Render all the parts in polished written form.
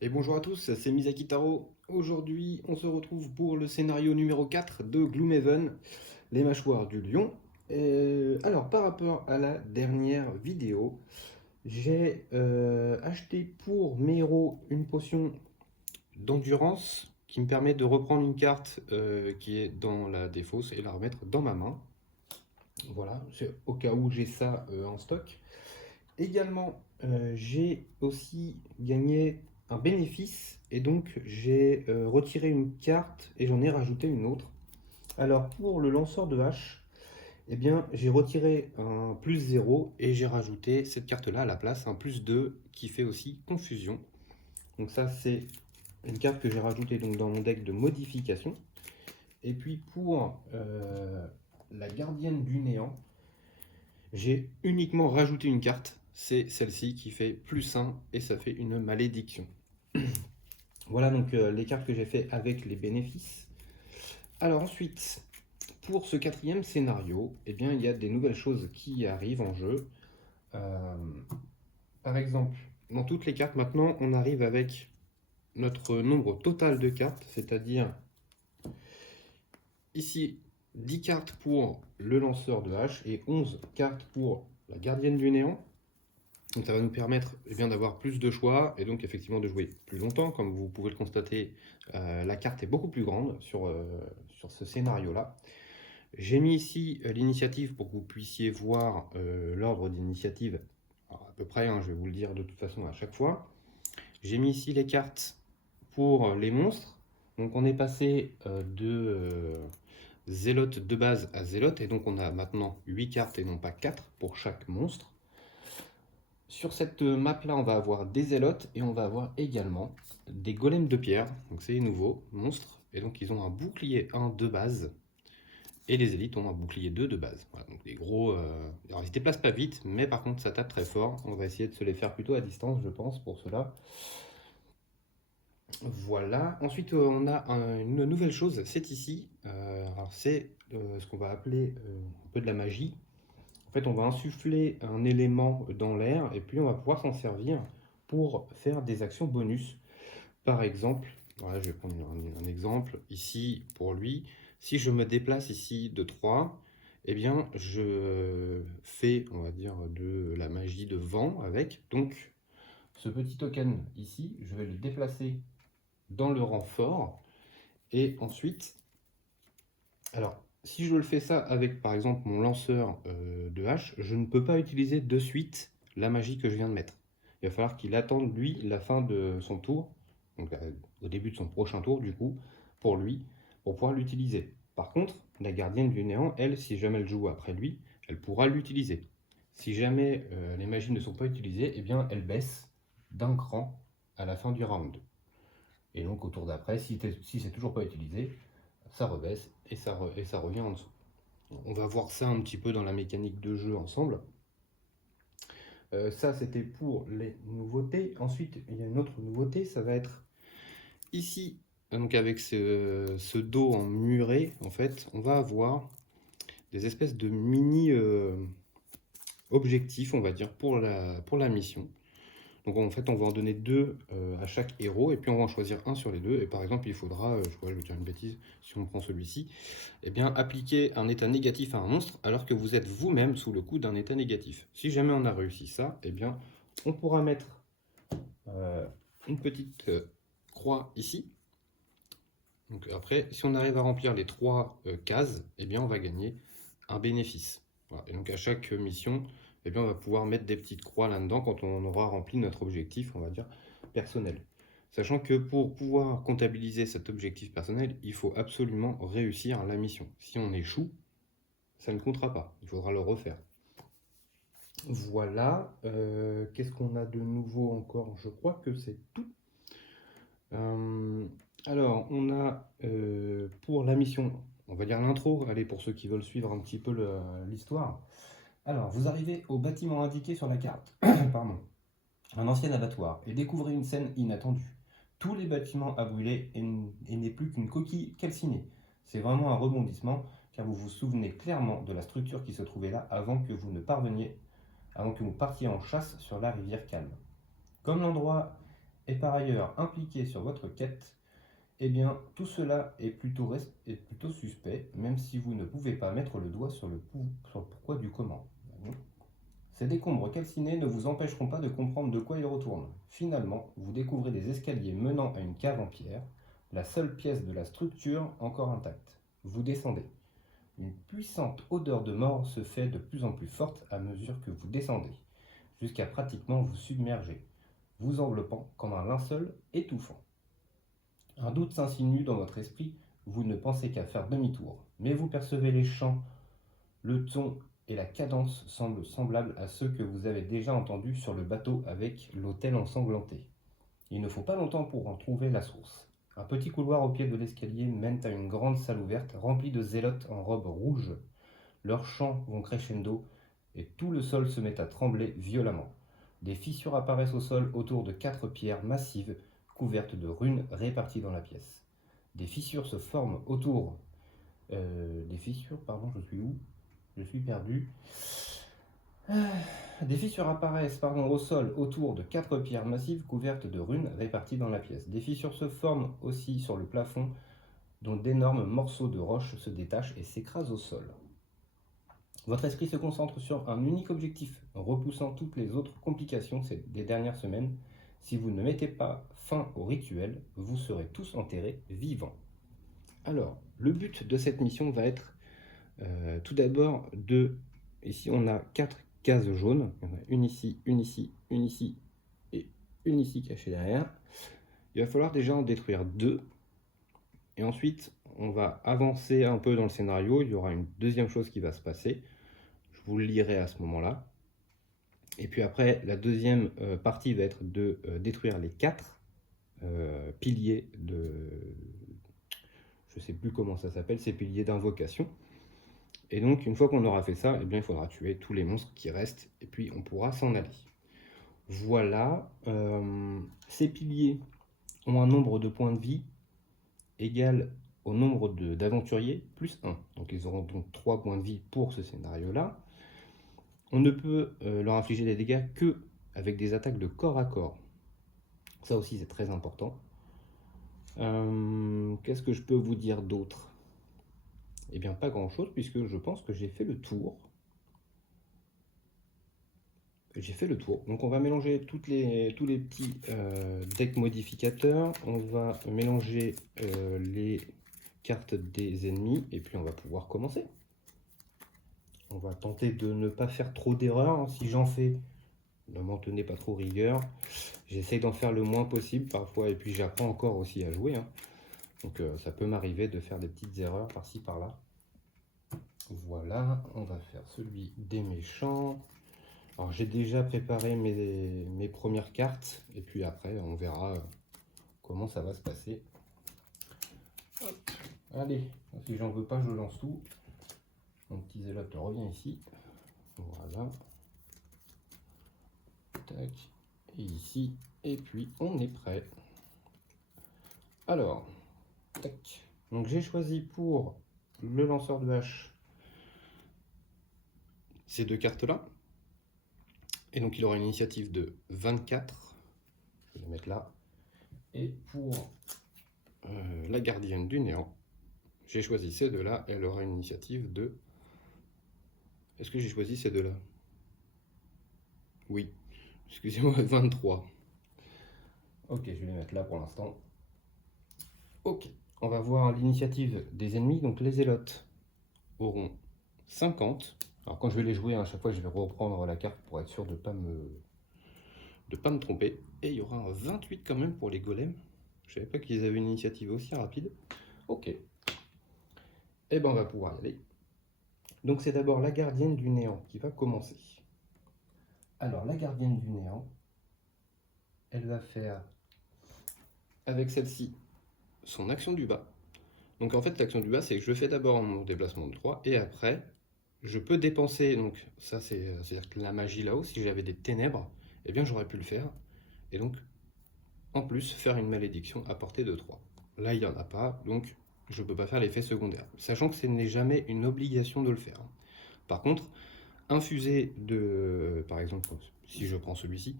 Et bonjour à tous, c'est Misaki Taro. Aujourd'hui, on se retrouve pour le scénario numéro 4 de Gloomhaven, les mâchoires du lion. Alors, par rapport à la dernière vidéo, j'ai acheté pour mes héros une potion d'endurance qui me permet de reprendre une carte qui est dans la défausse et la remettre dans ma main. Voilà, c'est au cas où j'ai ça en stock. Également, j'ai aussi gagné un bénéfice et donc j'ai retiré une carte et j'en ai rajouté une autre. Alors pour le lanceur de hache, eh bien j'ai retiré un plus 0 et j'ai rajouté cette carte-là à la place, un plus 2 qui fait aussi confusion. Donc ça c'est une carte que j'ai rajoutée donc dans mon deck de modification. Et puis pour la gardienne du néant, j'ai uniquement rajouté une carte, c'est celle-ci qui fait plus 1 et ça fait une malédiction. Voilà donc les cartes que j'ai fait avec les bénéfices. Alors ensuite, pour ce quatrième scénario, eh bien, il y a des nouvelles choses qui arrivent en jeu. Euh, Par exemple, dans toutes les cartes maintenant, on arrive avec notre nombre total de cartes, c'est-à-dire ici 10 cartes pour le lanceur de hache et 11 cartes pour la gardienne du néant. Donc ça va nous permettre d'avoir plus de choix et donc effectivement de jouer plus longtemps. Comme vous pouvez le constater, la carte est beaucoup plus grande sur ce scénario-là. J'ai mis ici l'initiative pour que vous puissiez voir l'ordre d'initiative à peu près, hein, je vais vous le dire de toute façon à chaque fois. J'ai mis ici les cartes pour les monstres. Donc on est passé de zélote de base à zélote et donc on a maintenant 8 cartes et non pas 4 pour chaque monstre. Sur cette map là, on va avoir des zélotes et on va avoir également des golems de pierre. Donc c'est les nouveaux monstres. Et donc ils ont un bouclier 1 de base. Et les élites ont un bouclier 2 de base. Voilà, donc des gros. Alors ils se déplacent pas vite, mais par contre ça tape très fort. On va essayer de se les faire plutôt à distance, je pense, pour cela. Voilà. Ensuite, on a une nouvelle chose, c'est ici. Alors c'est ce qu'on va appeler un peu de la magie. En fait, on va insuffler un élément dans l'air et puis on va pouvoir s'en servir pour faire des actions bonus. Par exemple, voilà, je vais prendre un exemple ici pour lui. Si je me déplace ici de 3, eh bien, je fais, on va dire, de la magie de vent avec. Donc, ce petit token ici, je vais le déplacer dans le rang fort. Et ensuite, alors, si je le fais ça avec, par exemple, mon lanceur de hache, je ne peux pas utiliser de suite la magie que je viens de mettre. Il va falloir qu'il attende, lui, la fin de son tour, donc au début de son prochain tour, du coup, pour lui, pour pouvoir l'utiliser. Par contre, la gardienne du néant, elle, si jamais elle joue après lui, elle pourra l'utiliser. Si jamais les magies ne sont pas utilisées, eh bien, elle baisse d'un cran à la fin du round. Et donc, au tour d'après, si c'est toujours pas utilisé, ça rebaisse et ça revient en dessous. On va voir ça un petit peu dans la mécanique de jeu ensemble. Ça, c'était pour les nouveautés. Ensuite, il y a une autre nouveauté, ça va être ici, donc avec ce dos en muré, en fait, on va avoir des espèces de mini objectifs, on va dire, pour la mission. Donc en fait, on va en donner deux à chaque héros, et puis on va en choisir un sur les deux. Et par exemple, il faudra, je vais dire une bêtise, si on prend celui-ci, eh bien, appliquer un état négatif à un monstre alors que vous êtes vous-même sous le coup d'un état négatif. Si jamais on a réussi ça, eh bien, on pourra mettre euh, une petite croix ici. Donc après, si on arrive à remplir les trois cases, eh bien, on va gagner un bénéfice. Voilà. Et donc à chaque mission, eh bien, on va pouvoir mettre des petites croix là-dedans quand on aura rempli notre objectif, on va dire, personnel. Sachant que pour pouvoir comptabiliser cet objectif personnel, il faut absolument réussir la mission. Si on échoue, ça ne comptera pas, il faudra le refaire. Voilà, qu'est-ce qu'on a de nouveau encore? Je crois que c'est tout. Euh, alors, on a pour la mission, on va dire l'intro, allez, pour ceux qui veulent suivre un petit peu l'histoire. Alors, vous arrivez au bâtiment indiqué sur la carte, pardon, un ancien abattoir, et découvrez une scène inattendue. Tous les bâtiments a brûlé et n'est plus qu'une coquille calcinée. C'est vraiment un rebondissement, car vous vous souvenez clairement de la structure qui se trouvait là avant que vous partiez en chasse sur la rivière calme. Comme l'endroit et par ailleurs impliqué sur votre quête, eh bien tout cela est plutôt suspect, même si vous ne pouvez pas mettre le doigt sur le pourquoi du comment. Ces décombres calcinés ne vous empêcheront pas de comprendre de quoi ils retournent. Finalement, vous découvrez des escaliers menant à une cave en pierre, la seule pièce de la structure encore intacte. Vous descendez. Une puissante odeur de mort se fait de plus en plus forte à mesure que vous descendez, jusqu'à pratiquement vous submerger, vous enveloppant comme un linceul étouffant. Un doute s'insinue dans votre esprit, vous ne pensez qu'à faire demi-tour, mais vous percevez les chants, le ton et la cadence semblent semblables à ceux que vous avez déjà entendus sur le bateau avec l'autel ensanglanté. Il ne faut pas longtemps pour en trouver la source. Un petit couloir au pied de l'escalier mène à une grande salle ouverte remplie de zélotes en robe rouge. Leurs chants vont crescendo et tout le sol se met à trembler violemment. Des fissures apparaissent au sol autour de 4 pierres massives couvertes de runes réparties dans la pièce. Des fissures se forment autour... je suis où? Je suis perdu. Des fissures apparaissent au sol autour de 4 pierres massives couvertes de runes réparties dans la pièce. Des fissures se forment aussi sur le plafond, dont d'énormes morceaux de roche se détachent et s'écrasent au sol. Votre esprit se concentre sur un unique objectif, repoussant toutes les autres complications des dernières semaines. Si vous ne mettez pas fin au rituel, vous serez tous enterrés vivants. Alors, le but de cette mission va être tout d'abord de... Ici, on a 4 cases jaunes. Il y en a une ici, une ici, une ici et une ici cachée derrière. Il va falloir déjà en détruire 2. Et ensuite, on va avancer un peu dans le scénario. Il y aura une deuxième chose qui va se passer. Je vous le lirai à ce moment-là. Et puis après, la deuxième partie va être de détruire les 4 piliers de... Je ne sais plus comment ça s'appelle, ces piliers d'invocation. Et donc, une fois qu'on aura fait ça, eh bien, il faudra tuer tous les monstres qui restent, et puis on pourra s'en aller. Voilà, ces piliers ont un nombre de points de vie égal au nombre d'aventuriers plus 1. Donc ils auront donc 3 points de vie pour ce scénario-là. On ne peut leur infliger des dégâts que avec des attaques de corps à corps. Ça aussi, c'est très important. Qu'est-ce que je peux vous dire d'autre? Eh bien, pas grand-chose, puisque je pense que j'ai fait le tour. J'ai fait le tour. Donc on va mélanger tous les petits decks modificateurs. On va mélanger les cartes des ennemis, et puis on va pouvoir commencer. On va tenter de ne pas faire trop d'erreurs. Si j'en fais, ne m'en tenez pas trop rigueur. J'essaye d'en faire le moins possible parfois, et puis j'apprends encore aussi à jouer. Donc ça peut m'arriver de faire des petites erreurs par-ci par-là. Voilà, on va faire celui des méchants. Alors j'ai déjà préparé mes premières cartes, et puis après on verra comment ça va se passer. Hop. Allez, si j'en veux pas, je lance tout. Mon petit zélote revient ici. Voilà. Tac. Et ici. Et puis on est prêt. Alors, tac. Donc j'ai choisi pour le lanceur de hache ces 2 cartes-là. Et donc il aura une initiative de 24. Je vais les mettre là. Et pour la gardienne du néant, j'ai choisi ces 2-là. Elle aura une initiative de... Est-ce que j'ai choisi ces 2-là? Oui. Excusez-moi, 23. Ok, je vais les mettre là pour l'instant. Ok, on va voir l'initiative des ennemis. Donc les zélotes auront 50. Alors quand je vais les jouer, à chaque fois je vais reprendre la carte pour être sûr de ne pas me tromper. Et il y aura un 28 quand même pour les golems. Je savais pas qu'ils avaient une initiative aussi rapide. Ok. Et ben on va pouvoir y aller. Donc c'est d'abord la gardienne du néant qui va commencer. Alors la gardienne du néant, elle va faire avec celle-ci son action du bas. Donc en fait l'action du bas, c'est que je fais d'abord mon déplacement de 3 et après je peux dépenser, donc ça c'est-à-dire que la magie là-haut, si j'avais des ténèbres, eh bien j'aurais pu le faire. Et donc en plus faire une malédiction à portée de 3. Là il n'y en a pas, donc je ne peux pas faire l'effet secondaire. Sachant que ce n'est jamais une obligation de le faire. Par contre, infuser de, par exemple, si je prends celui-ci,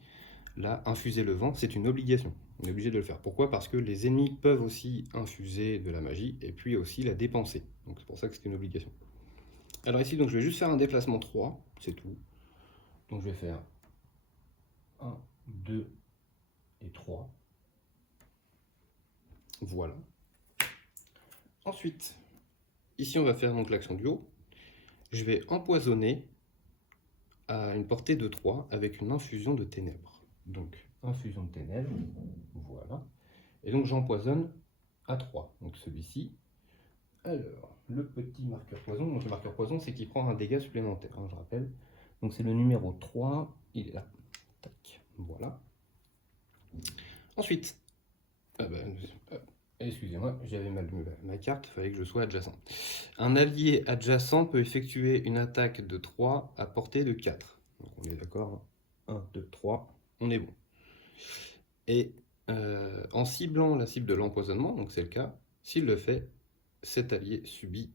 là, infuser le vent, c'est une obligation. On est obligé de le faire. Pourquoi? Parce que les ennemis peuvent aussi infuser de la magie et puis aussi la dépenser. Donc c'est pour ça que c'est une obligation. Alors ici, donc, je vais juste faire un déplacement 3, c'est tout. Donc je vais faire 1, 2 et 3. Voilà. Ensuite, ici on va faire donc l'action du haut. Je vais empoisonner à une portée de 3 avec une infusion de ténèbres. Donc infusion de ténèbres, voilà. Et donc j'empoisonne à 3. Donc celui-ci. Alors, le petit marqueur poison. Donc le marqueur poison, c'est qu'il prend un dégât supplémentaire, hein, je rappelle. Donc c'est le numéro 3, il est là. Tac, voilà. Ensuite, excusez-moi, j'avais mal lu ma carte, il fallait que je sois adjacent. Un allié adjacent peut effectuer une attaque de 3 à portée de 4. Donc on est d'accord, 1, 2, 3, on est bon. Et en ciblant la cible de l'empoisonnement, donc c'est le cas, s'il le fait, cet allié subit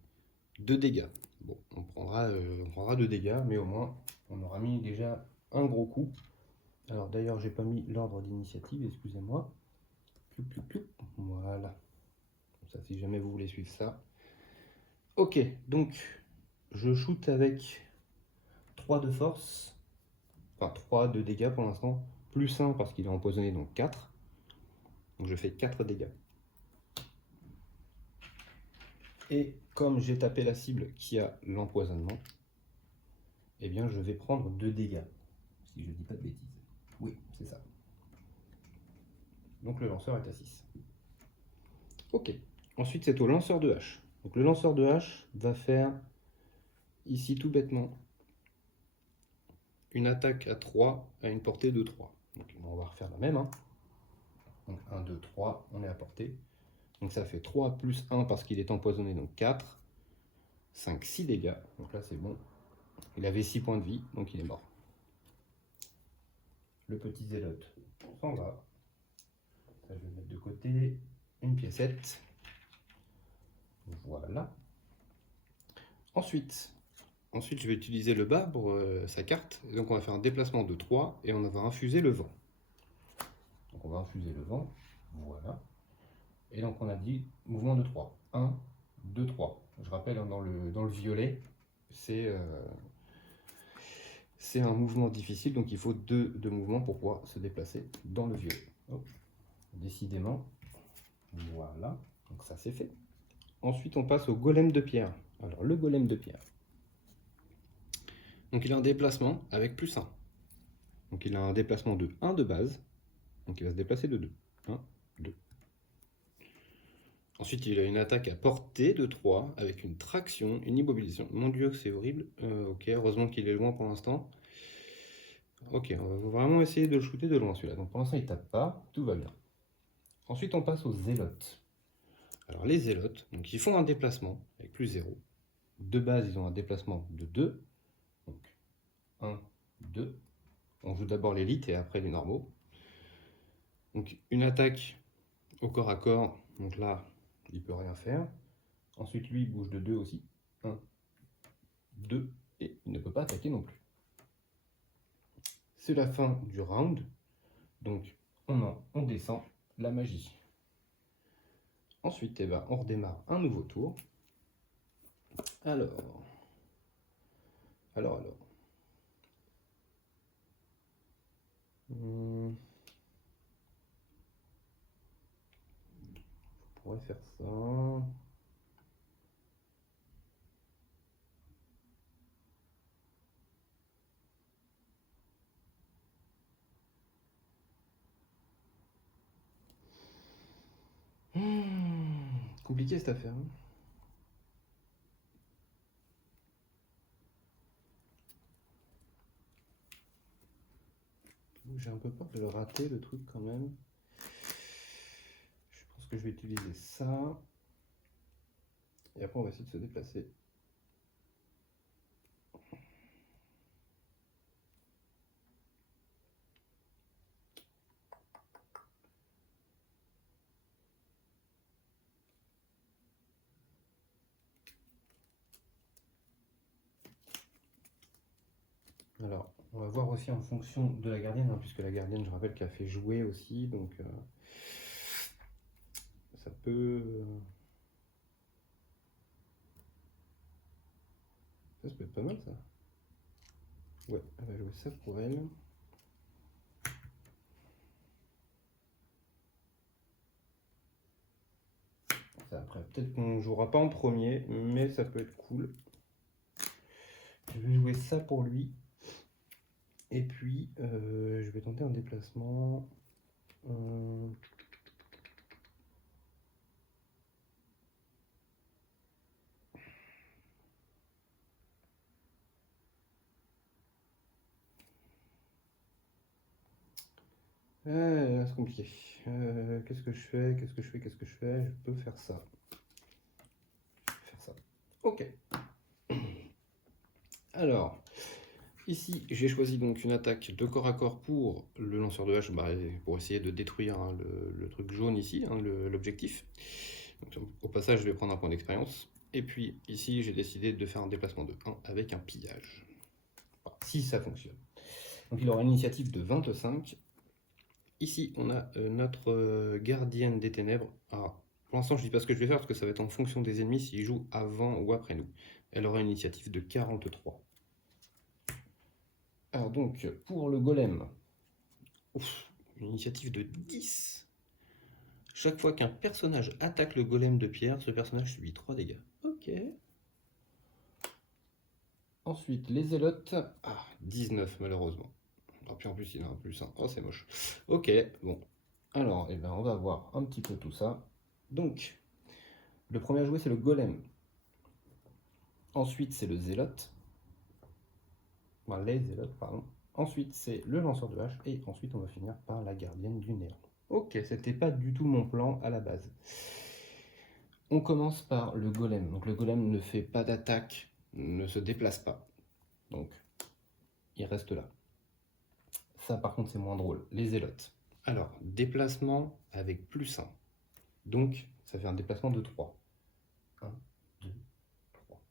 2 dégâts. Bon, on prendra 2 dégâts, mais au moins on aura mis déjà un gros coup. Alors d'ailleurs, j'ai pas mis l'ordre d'initiative, excusez-moi. Voilà. Comme ça, si jamais vous voulez suivre ça. Ok, donc je shoot avec 3 de force, enfin 3 de dégâts pour l'instant, plus 1 parce qu'il est empoisonné, donc 4. Donc je fais 4 dégâts. Et comme j'ai tapé la cible qui a l'empoisonnement, eh bien je vais prendre 2 dégâts, si je dis pas de bêtises. Oui, c'est ça. Donc le lanceur est à 6. Ok, ensuite c'est au lanceur de hache. Donc le lanceur de hache va faire, ici tout bêtement, une attaque à 3 à une portée de 3. Donc on va refaire la même. Hein. Donc 1, 2, 3, on est à portée. Donc ça fait 3 plus 1 parce qu'il est empoisonné, donc 4. 5, 6 dégâts. Donc là c'est bon. Il avait 6 points de vie, donc il est mort. Le petit zélote s'en va. Ça, je vais mettre de côté une piécette. Voilà. Ensuite, je vais utiliser le bas pour sa carte. Et donc on va faire un déplacement de 3 et on va infuser le vent. Donc on va infuser le vent. Voilà. Et donc on a dit mouvement de 3. 1, 2, 3. Je rappelle, hein, dans le violet, c'est un mouvement difficile, donc il faut 2 mouvements pour pouvoir se déplacer dans le violet. Hop. Décidément. Voilà. Donc ça c'est fait. Ensuite on passe au golem de pierre. Alors le golem de pierre. Donc il a un déplacement avec plus 1. Donc il a un déplacement de 1 de base. Donc il va se déplacer de 2. 1, 2. Ensuite il a une attaque à portée de 3 avec une traction, une immobilisation. Mon dieu que c'est horrible. Ok, heureusement qu'il est loin pour l'instant. Ok, on va vraiment essayer de le shooter de loin celui-là. Donc pour l'instant il tape pas, tout va bien. Ensuite on passe aux zélotes. Alors les zélotes, donc ils font un déplacement avec plus 0. De base ils ont un déplacement de 2. Donc 1, 2. On joue d'abord l'élite et après les normaux. Donc une attaque au corps à corps, donc là, il peut rien faire. Ensuite, lui, il bouge de 2 aussi. 1, 2, et il ne peut pas attaquer non plus. C'est la fin du round, donc on descend la magie. Ensuite, eh ben, on redémarre un nouveau tour. Alors. On pourrait faire ça. Compliqué cette affaire. Hein. J'ai un peu peur de le rater le truc quand même. Je pense que je vais utiliser ça. Et après on va essayer de se déplacer. Alors, on va voir aussi en fonction de la gardienne, hein, puisque la gardienne, je rappelle qu'elle fait jouer aussi, donc ça peut... Ça peut être pas mal, ça. Ouais, elle va jouer ça pour elle. Ça, après, peut-être qu'on jouera pas en premier, mais ça peut être cool. Je vais jouer ça pour lui. Et puis, je vais tenter un déplacement. C'est compliqué. Qu'est-ce que je fais? Qu'est-ce que je fais? Qu'est-ce que je fais? Je peux faire ça. Je peux faire ça. Ok. Alors, ici, j'ai choisi donc une attaque de corps à corps pour le lanceur de hache, pour essayer de détruire hein, le truc jaune ici, hein, l'objectif. Au passage, je vais prendre un point d'expérience. Et puis ici, j'ai décidé de faire un déplacement de 1 avec un pillage. Enfin, si ça fonctionne. Donc il aura une initiative de 25. Ici, on a notre gardienne des ténèbres. Alors, pour l'instant, je dis pas ce que je vais faire parce que ça va être en fonction des ennemis s'ils jouent avant ou après nous. Elle aura une initiative de 43. Alors donc, pour le golem, une initiative de 10. Chaque fois qu'un personnage attaque le golem de pierre, ce personnage subit 3 dégâts. Ok. Ensuite, les zélotes. Ah, 19 malheureusement. Ah, puis en plus, il a un plus 1. Oh, c'est moche. Ok, bon. Alors, eh ben, on va voir un petit peu tout ça. Donc, le premier à jouer, c'est le golem. Ensuite, c'est le zélote. Enfin, les zélotes, pardon. Ensuite, c'est le lanceur de hache. Et ensuite, on va finir par la gardienne du néant. Ok, c'était pas du tout mon plan à la base. On commence par le golem. Donc, le golem ne fait pas d'attaque, ne se déplace pas. Donc, il reste là. Ça, par contre, c'est moins drôle. Les zélotes. Alors, déplacement avec plus 1. Donc, ça fait un déplacement de 3. 1, 2, 3.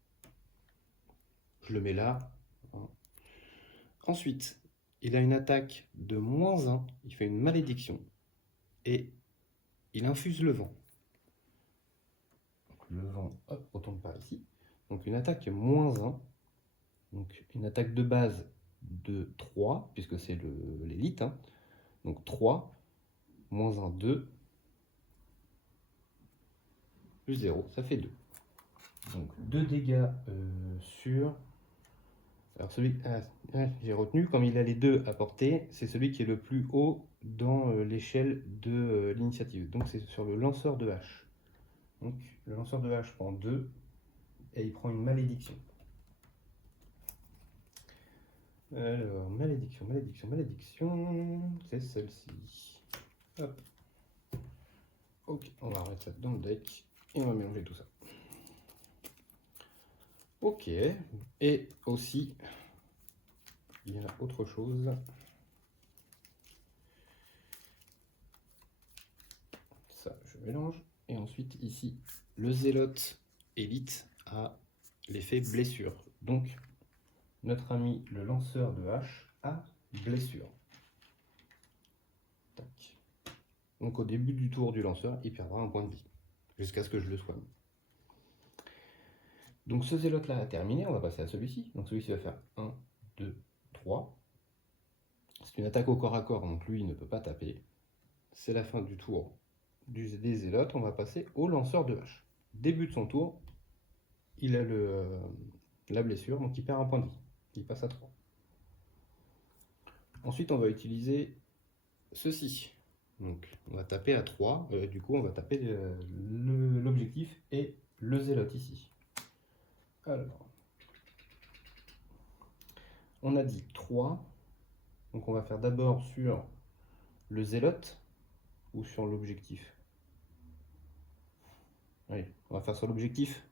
Je le mets là. Ensuite, il a une attaque de moins 1. Il fait une malédiction. Et il infuse le vent. Donc, le vent, hop, retourne par ici. Donc, une attaque moins 1. Donc, une attaque de base de 3, puisque c'est l'élite. Hein. Donc, 3, moins 1, 2. Plus 0, ça fait 2. Donc 2 dégâts sur... Alors celui... j'ai retenu, comme il a les 2 à portée, c'est celui qui est le plus haut dans l'échelle de l'initiative. Donc c'est sur le lanceur de hache. Donc le lanceur de hache prend 2 et il prend une malédiction. Alors, malédiction, malédiction, malédiction, c'est celle-ci. Hop. Ok, on va remettre ça dans le deck et on va mélanger tout ça. Ok, et aussi, il y a autre chose. Ça, je mélange. Et ensuite, ici, le zélote élite a l'effet blessure. Donc, notre ami le lanceur de hache a blessure. Tac. Donc, au début du tour du lanceur, il perdra un point de vie, jusqu'à ce que je le soigne. Donc, ce zélote-là a terminé. On va passer à celui-ci. Donc, celui-ci va faire 1, 2, 3. C'est une attaque au corps à corps, donc lui, il ne peut pas taper. C'est la fin du tour des zélotes. On va passer au lanceur de hache. Début de son tour, il a la blessure, donc il perd un point de vie. Il passe à 3. Ensuite, on va utiliser ceci. Donc, on va taper à 3. Du coup, on va taper l'objectif et le zélote ici. Alors, on a dit 3. Donc, on va faire d'abord sur le zélote ou sur l'objectif. Allez, on va faire sur l'objectif.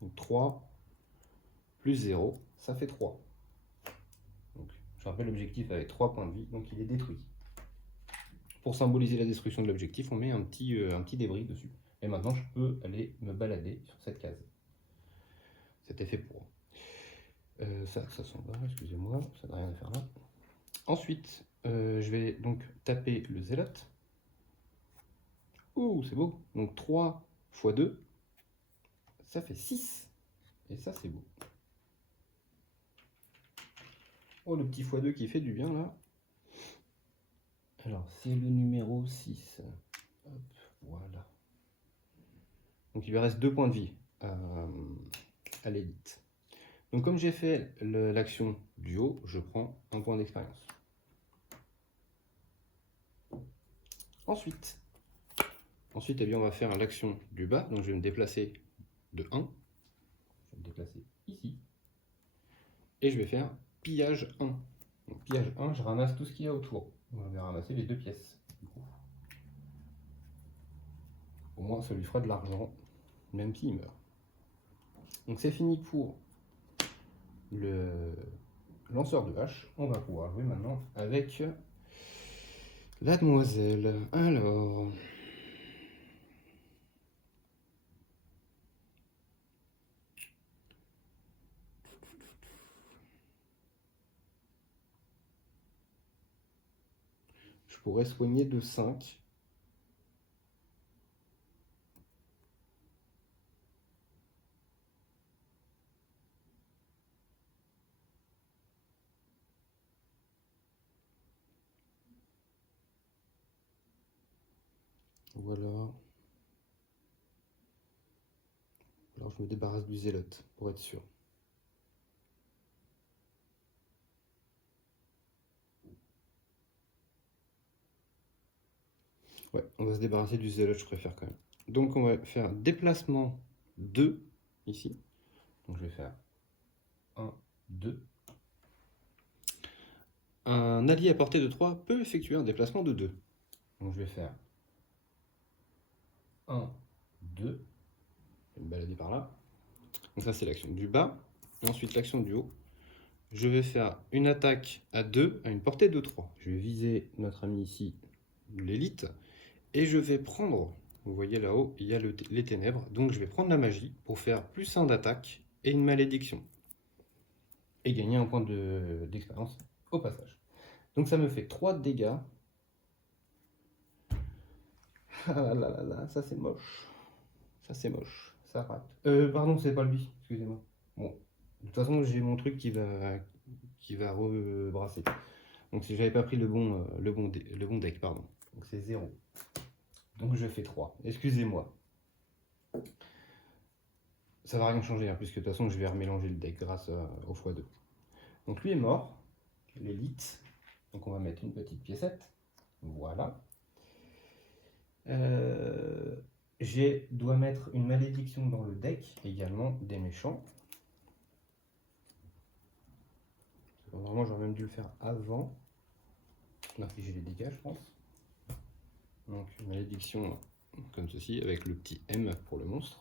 Donc, 3 plus 0, ça fait 3. Donc, je rappelle, l'objectif avait 3 points de vie, donc il est détruit. Pour symboliser la destruction de l'objectif, on met un petit débris dessus. Et maintenant, je peux aller me balader sur cette case. C'était fait pour. Ça s'en va, excusez-moi, ça n'a rien à faire là. Ensuite, je vais donc taper le zélote. Ouh, c'est beau. Donc 3 x 2, ça fait 6. Et ça, c'est beau. Oh, le petit x2 qui fait du bien là. Alors, c'est le numéro 6. Hop, voilà. Donc il lui reste 2 points de vie à l'élite. Donc comme j'ai fait l'action du haut, je prends un point d'expérience. Ensuite, eh bien, on va faire l'action du bas. Donc je vais me déplacer de 1. Je vais me déplacer ici. Et je vais faire pillage 1. Donc pillage 1, je ramasse tout ce qu'il y a autour. Donc, je vais ramasser les 2 pièces. Au moins, ça lui fera de l'argent, même s'il meurt. Donc c'est fini pour le lanceur de hache. On va pouvoir jouer maintenant avec la demoiselle. Alors... je pourrais soigner de 5. Voilà. Alors je me débarrasse du zélote pour être sûr. Ouais, on va se débarrasser du zélote, je préfère quand même. Donc on va faire déplacement 2 ici. Donc je vais faire 1, 2. Un allié à portée de 3 peut effectuer un déplacement de 2. Donc je vais faire 1, 2. Je vais me balader par là. Donc ça c'est l'action du bas. Et ensuite l'action du haut. Je vais faire une attaque à 2 à une portée de 3. Je vais viser notre ami ici, l'élite. Et je vais prendre, vous voyez là-haut, il y a les ténèbres. Donc je vais prendre la magie pour faire plus 1 d'attaque et une malédiction. Et gagner un point d'expérience au passage. Donc ça me fait 3 de dégâts. Ah là là là, ça c'est moche. Ça c'est moche. Ça rate. Pardon, c'est pas lui, excusez-moi. Bon, de toute façon, j'ai mon truc qui va rebrasser. Donc si j'avais pas pris le bon deck, pardon. Donc c'est 0. Donc je fais 3. Excusez-moi. Ça va rien changer, hein, puisque de toute façon je vais remélanger le deck grâce au x2. Donc lui est mort, l'élite. Donc on va mettre une petite piécette. Voilà. Je dois mettre une malédiction dans le deck, également des méchants. Normalement j'aurais même dû le faire avant. D'infliger les dégâts, je pense. Donc une malédiction comme ceci, avec le petit M pour le monstre.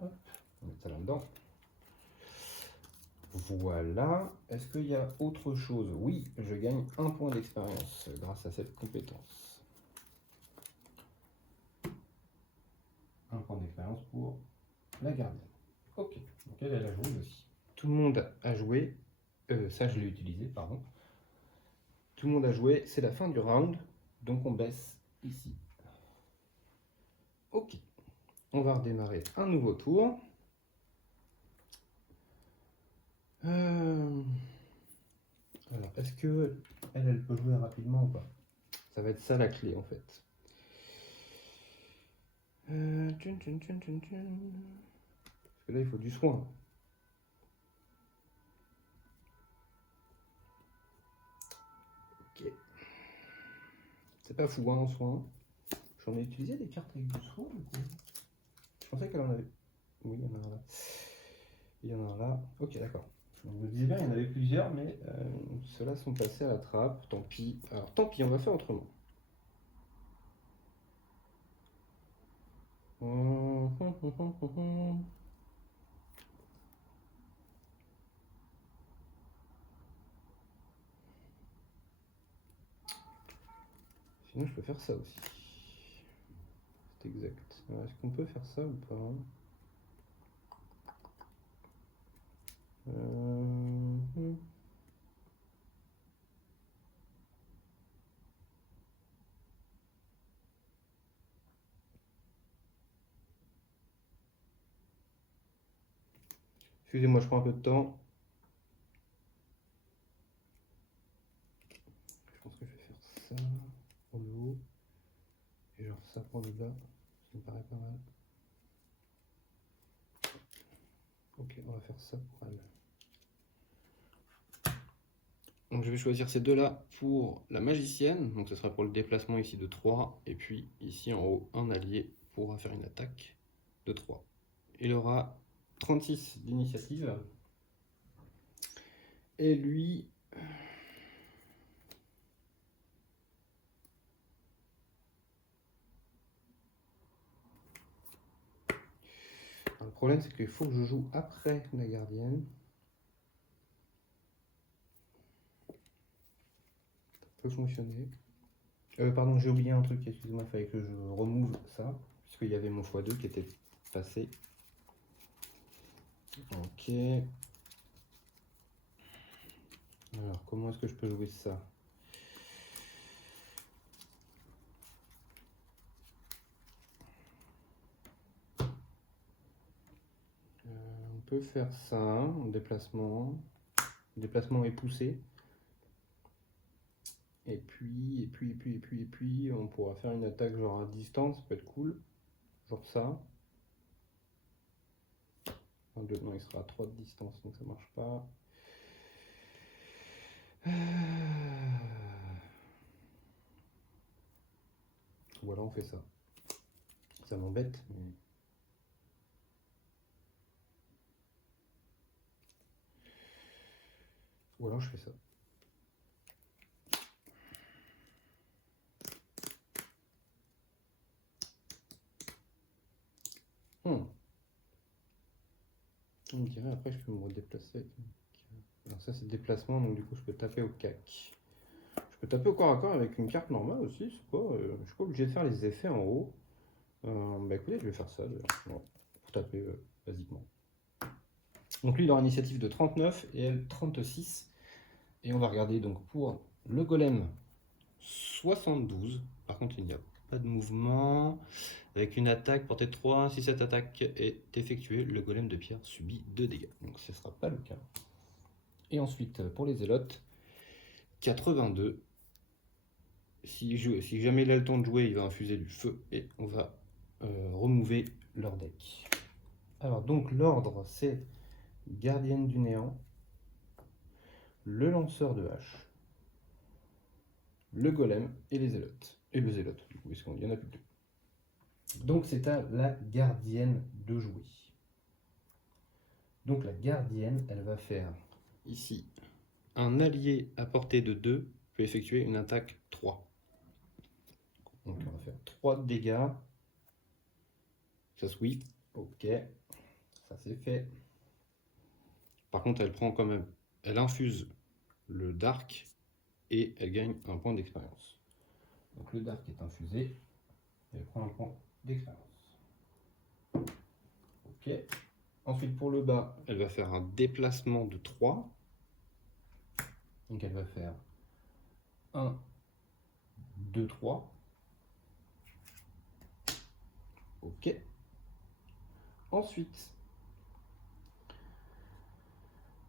Hop, on va mettre ça là-dedans. Voilà. Est-ce qu'il y a autre chose? Oui, je gagne un point d'expérience grâce à cette compétence. Un point d'expérience pour la gardienne. Ok, donc elle a joué aussi. Tout le monde a joué. Ça, je l'ai utilisé, pardon. Tout le monde a joué, c'est la fin du round. Donc on baisse ici. Ok. On va redémarrer un nouveau tour. Alors, est-ce que elle peut jouer rapidement ou pas? Ça va être ça la clé en fait. Parce que là, il faut du soin. Ok. C'est pas fou, hein, en soin. J'en ai utilisé des cartes avec du soin, du coup. Je pensais qu'elle en avait. Oui, il y en a un là. Il y en a un là. Ok, d'accord. Je me disais bien, il y en avait plusieurs, mais ceux-là sont passés à la trappe. Tant pis. Alors, tant pis, on va faire autrement. Sinon, je peux faire ça aussi. C'est exact. Est-ce qu'on peut faire ça ou pas? Excusez-moi, je prends un peu de temps. Je pense que je vais faire ça pour le haut. Et genre ça pour le bas. Ça me paraît pas mal. Ok, on va faire ça pour elle. Donc je vais choisir ces deux-là pour la magicienne. Donc ce sera pour le déplacement ici de 3. Et puis ici en haut, un allié pourra faire une attaque de 3. Il aura 36 d'initiative. Et lui... Le problème c'est qu'il faut que je joue après la gardienne. Ça peut fonctionner. Pardon, j'ai oublié un truc, excusez-moi, il fallait que je remove ça. Puisqu'il y avait mon x2 qui était passé. Ok. Alors, comment est-ce que je peux jouer ça? On peut faire ça en déplacement. Le déplacement est poussé. Et puis, on pourra faire une attaque genre à distance, ça peut être cool. Genre ça. Non, il sera à 3 de distance, donc ça marche pas. Ou alors on fait ça. Ça m'embête, mais... Ou alors je fais ça. On me dirait après je peux me redéplacer. Alors ça c'est déplacement, donc du coup je peux taper au cac. Je peux taper au corps à corps avec une carte normale aussi, c'est pas, je suis pas obligé de faire les effets en haut. Bah écoutez, je vais faire ça pour taper basiquement. Donc lui il aura une initiative de 39 et elle 36. Et on va regarder donc pour le golem 72. Par contre il n'y a pas de mouvement. Avec une attaque portée de 3, si cette attaque est effectuée, le golem de pierre subit 2 dégâts. Donc ce ne sera pas le cas. Et ensuite pour les zélotes, 82. Si jamais il a le temps de jouer, il va infuser du feu et on va remover leur deck. Alors donc l'ordre c'est gardienne du néant, le lanceur de hache, le golem et les zélotes. Et le zélote du coup, parce qu'il n'y en a plus que deux. Donc c'est à la gardienne de jouer. Donc la gardienne, elle va faire ici un allié à portée de 2 peut effectuer une attaque 3. Donc on va faire 3 de dégâts. Ça se oui. Ok. Ça c'est fait. Par contre, elle prend quand même. Elle infuse le dark et elle gagne un point d'expérience. Donc le dark est infusé. Elle prend un point d'expérience. Ok. Ensuite pour le bas, elle va faire un déplacement de 3. Donc elle va faire 1, 2, 3. Ok. Ensuite,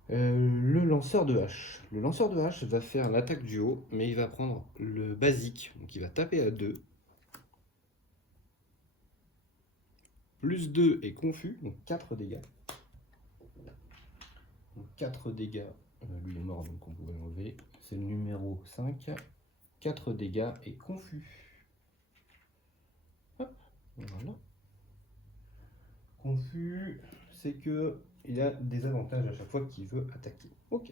le lanceur de hache. Le lanceur de hache va faire l'attaque du haut, mais il va prendre le basique. Donc il va taper à 2. Plus 2 est confus, donc 4 dégâts. Donc 4 dégâts, lui est mort, donc on pouvait l'enlever. C'est le numéro 5. 4 dégâts et confus. Hop, voilà. Confus, c'est que il a des avantages à chaque fois qu'il veut attaquer. Ok.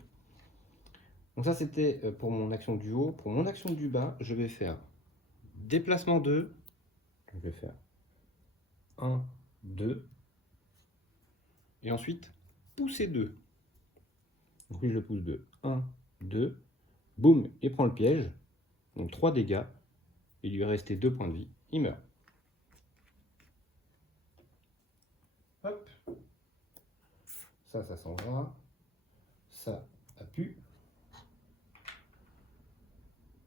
Donc ça c'était pour mon action du haut. Pour mon action du bas, je vais faire déplacement 2. Je vais faire 1, 2. Et ensuite, pousser 2. Donc lui, je le pousse de 1, 2. Boum, il prend le piège. Donc 3 dégâts. Il lui est resté 2 points de vie. Il meurt. Hop. Ça s'en va. Ça, appuie.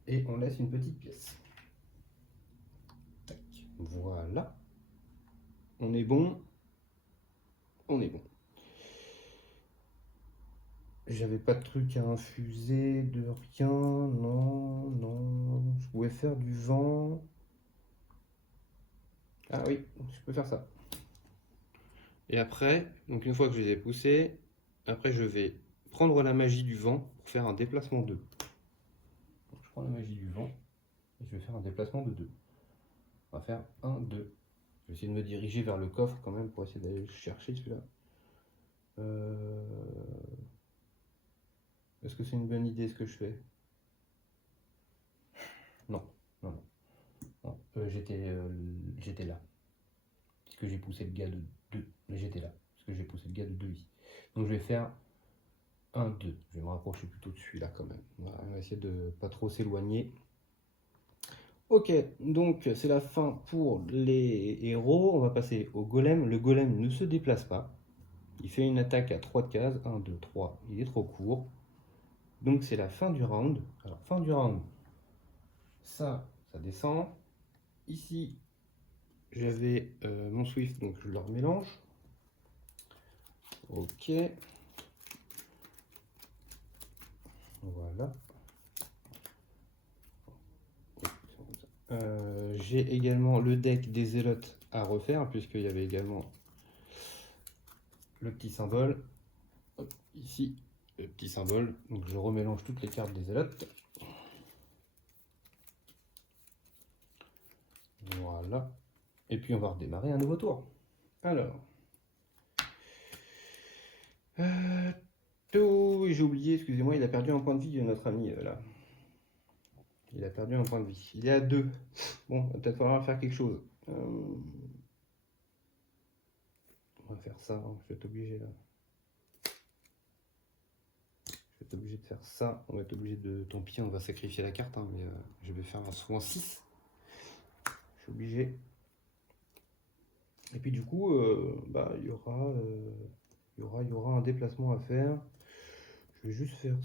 Et on laisse une petite pièce. Tac. Voilà. On est bon. On est bon. J'avais pas de truc à infuser, de rien. Non, non. Je pouvais faire du vent. Ah oui, je peux faire ça. Et après, donc une fois que je les ai poussés, après je vais prendre la magie du vent pour faire un déplacement 2. Donc je prends la magie du vent et je vais faire un déplacement de 2. On va faire 1, 2. Je vais essayer de me diriger vers le coffre quand même pour essayer d'aller le chercher celui-là. Est-ce que c'est une bonne idée ce que je fais? Non, non, non. Non. J'étais là. Puisque j'ai poussé le gars de 2. Mais j'étais là. Parce que j'ai poussé le gars de 2 ici. Donc je vais faire 1, 2. Je vais me rapprocher plutôt de celui-là quand même. On va essayer de pas trop s'éloigner. Ok, donc c'est la fin pour les héros. On va passer au golem. Le golem ne se déplace pas. Il fait une attaque à 3 de cases. 1, 2, 3. Il est trop court. Donc c'est la fin du round. Alors fin du round. Ça descend. Ici, j'avais mon Swift, donc je leur mélange. Ok. Voilà. J'ai également le deck des zélotes à refaire, puisqu'il y avait également le petit symbole. Hop, ici, le petit symbole. Donc je remélange toutes les cartes des zélotes. Voilà. Et puis on va redémarrer un nouveau tour. Alors. J'ai oublié, excusez-moi, il a perdu un point de vie, notre ami là. Il a perdu un point de vie. Il est à 2. Bon, va peut-être falloir faire quelque chose. On va faire ça, hein. Je vais être obligé là. Je vais être obligé de faire ça. On va être obligé de. Tant pis, on va sacrifier la carte, hein, mais je vais faire un soin 6. Je suis obligé. Et puis du coup, bah, il y aura un déplacement à faire. Je vais juste faire.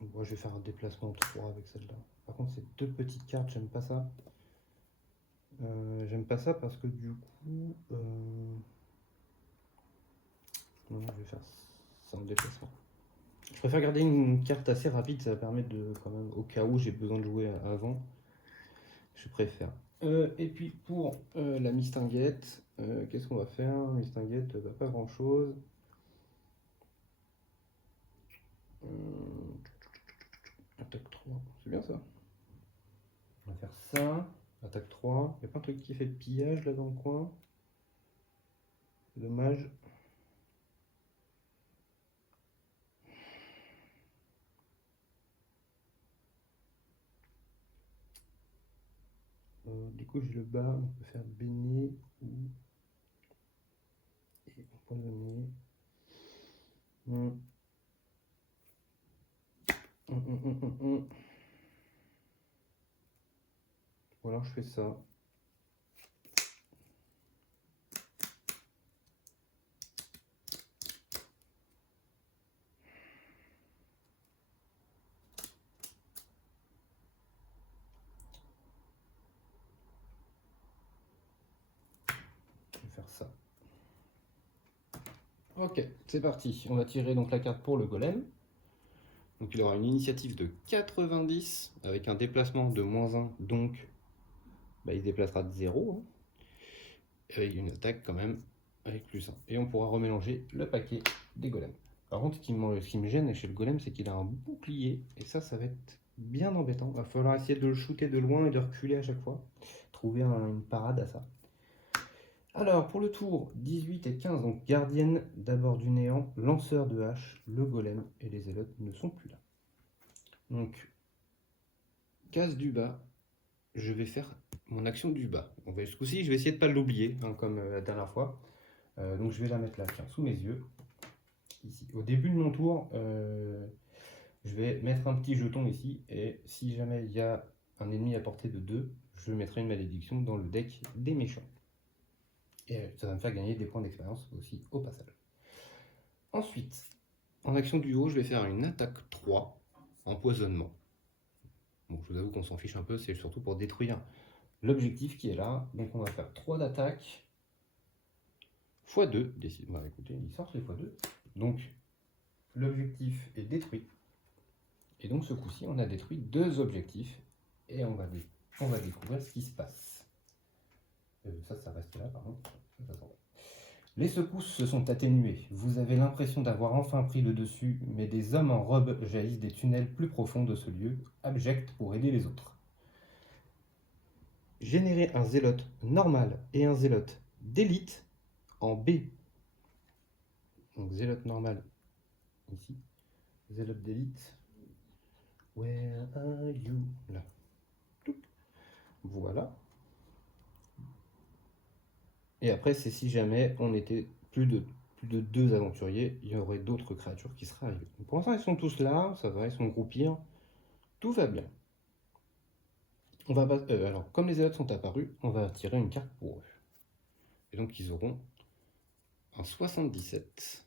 Bon, je vais faire un déplacement 3 avec celle-là. Par contre, c'est 2 petites cartes, j'aime pas ça. J'aime pas ça parce que du coup. Non, je vais faire ça en déplacement. Je préfère garder une carte assez rapide, ça va permettre de, quand même, au cas où j'ai besoin de jouer avant, je préfère. Et puis pour la mistinguette, qu'est-ce qu'on va faire? Mistinguette, pas grand chose. Attaque 3, c'est bien ça. On va faire ça. Attaque 3. Il n'y a pas un truc qui fait de pillage là dans le coin? Dommage. Du coup, j'ai le bas, on peut faire baigner ou. Et empoisonner. Ou alors je fais ça. Je vais faire ça. Ok, c'est parti. On va tirer donc la carte pour le golem. Donc il aura une initiative de 90 avec un déplacement de -1, donc bah, il déplacera de 0. Hein, avec une attaque quand même avec +1. Et on pourra remélanger le paquet des golems. Par contre, ce qui me gêne chez le golem, c'est qu'il a un bouclier. Et ça va être bien embêtant. Il va falloir essayer de le shooter de loin et de reculer à chaque fois. Trouver une parade à ça. Alors, pour le tour 18 et 15, donc gardienne d'abord du néant, lanceur de hache, le golem et les zélotes ne sont plus là. Donc, case du bas, je vais faire mon action du bas. Donc, ce coup-ci, je vais essayer de ne pas l'oublier, hein, comme la dernière fois. Donc, je vais la mettre là, tiens, sous mes yeux. Ici. Au début de mon tour, je vais mettre un petit jeton ici, et si jamais il y a un ennemi à portée de 2, je mettrai une malédiction dans le deck des méchants. Et ça va me faire gagner des points d'expérience aussi au passage. Ensuite, en action du haut, je vais faire une attaque 3, empoisonnement. Bon, je vous avoue qu'on s'en fiche un peu, c'est surtout pour détruire l'objectif qui est là. Donc on va faire 3 d'attaque x2. Bah, écoutez, il sort les x2. Donc l'objectif est détruit. Et donc ce coup-ci, on a détruit 2 objectifs. Et on va découvrir ce qui se passe. Ça reste là, par contre. Ça va. Les secousses se sont atténuées. Vous avez l'impression d'avoir enfin pris le dessus, mais des hommes en robe jaillissent des tunnels plus profonds de ce lieu, abjects pour aider les autres. Générer un zélote normal et un zélote d'élite en B. Donc zélote normal ici. Zélote d'élite. Where are you? Là. Voilà. Et après, c'est si jamais on était plus de 2 aventuriers, il y aurait d'autres créatures qui seraient arrivées. Donc pour l'instant, ils sont tous là, ça va, ils sont groupir. Tout va bien. On va alors, comme les zélotes sont apparus, on va tirer une carte pour eux. Et donc, ils auront un 77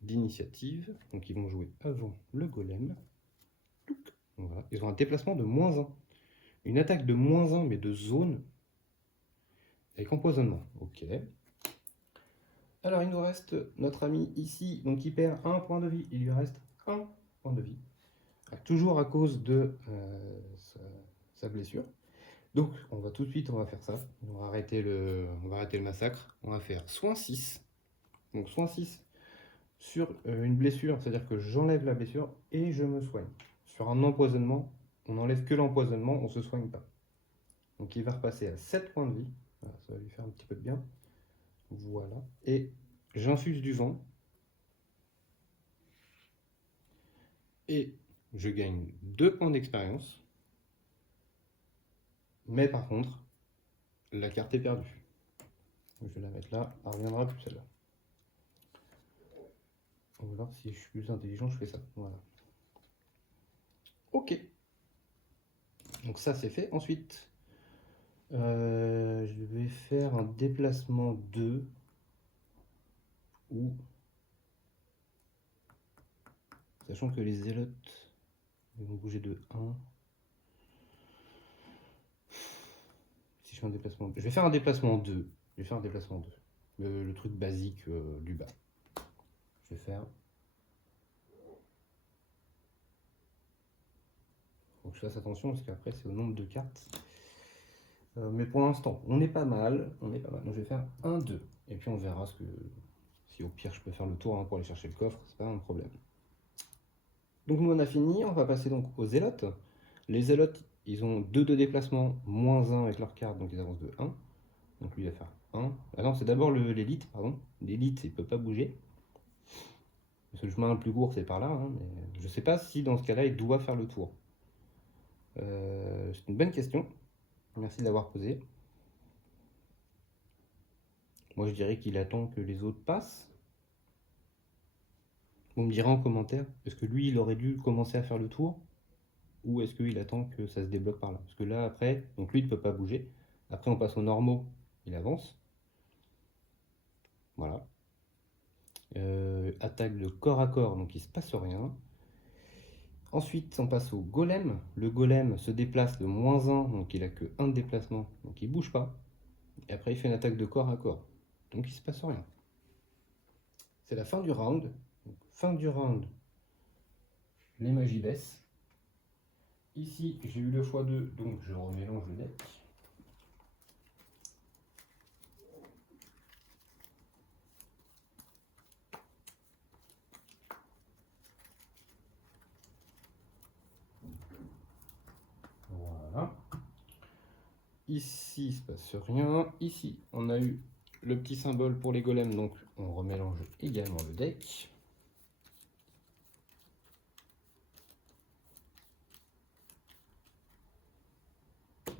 d'initiative. Donc, ils vont jouer avant le golem. Voilà. Ils ont un déplacement de -1. Une attaque de -1, mais de zone. Avec empoisonnement. Ok. Alors, il nous reste notre ami ici. Donc, il perd 1 point de vie. Il lui reste 1 point de vie. Toujours à cause de sa blessure. Donc, on va tout de suite, on va faire ça. On va arrêter le massacre. On va faire soin 6. Donc, soin 6 sur une blessure, c'est-à-dire que j'enlève la blessure et je me soigne. Sur un empoisonnement, on n'enlève que l'empoisonnement, on ne se soigne pas. Donc, il va repasser à 7 points de vie. Voilà, ça va lui faire un petit peu de bien. Voilà. Et j'infuse du vent. Et je gagne 2 points d'expérience. Mais par contre, la carte est perdue. Je vais la mettre là, elle ne reviendra plus celle-là. On va voir si je suis plus intelligent, je fais ça. Voilà. Ok. Donc ça c'est fait. Ensuite, je vais faire un déplacement 2 ou sachant que les zélotes vont bouger de 1. Si je fais un déplacement, je vais faire un déplacement 2. Je vais faire un déplacement 2. Le truc basique du bas. Je vais faire. Faut que je fasse attention parce qu'après c'est au nombre de cartes. Mais pour l'instant, on est pas mal. On est pas mal. Donc je vais faire 1, 2. Et puis on verra ce que. Si au pire je peux faire le tour pour aller chercher le coffre, c'est pas un problème. Donc nous on a fini, on va passer donc aux zélotes. Les zélotes, ils ont 2 de déplacement, -1 avec leur carte, donc ils avancent de 1. Donc lui il va faire 1. Ah non, c'est d'abord l'élite, pardon. L'élite, il peut pas bouger. Parce que le chemin le plus court c'est par là, hein, mais je sais pas si dans ce cas-là il doit faire le tour. C'est une bonne question. Merci de l'avoir posée. Moi je dirais qu'il attend que les autres passent. Vous me direz en commentaire, est-ce que lui il aurait dû commencer à faire le tour ou est-ce qu'il attend que ça se débloque par là? Parce que là après, donc lui il ne peut pas bouger. Après on passe aux normaux, il avance. Voilà. Attaque de corps à corps, donc il ne se passe rien. Ensuite on passe au golem. Le golem se déplace de -1, donc il a que 1 de déplacement, donc il ne bouge pas. Et après il fait une attaque de corps à corps, donc il ne se passe rien. C'est la fin du round. Donc, fin du round, les magies baissent. Ici, j'ai eu le x2, donc je remélange le deck. Voilà. Ici, il ne se passe rien. Ici, on a eu le petit symbole pour les golems, donc on remélange également le deck.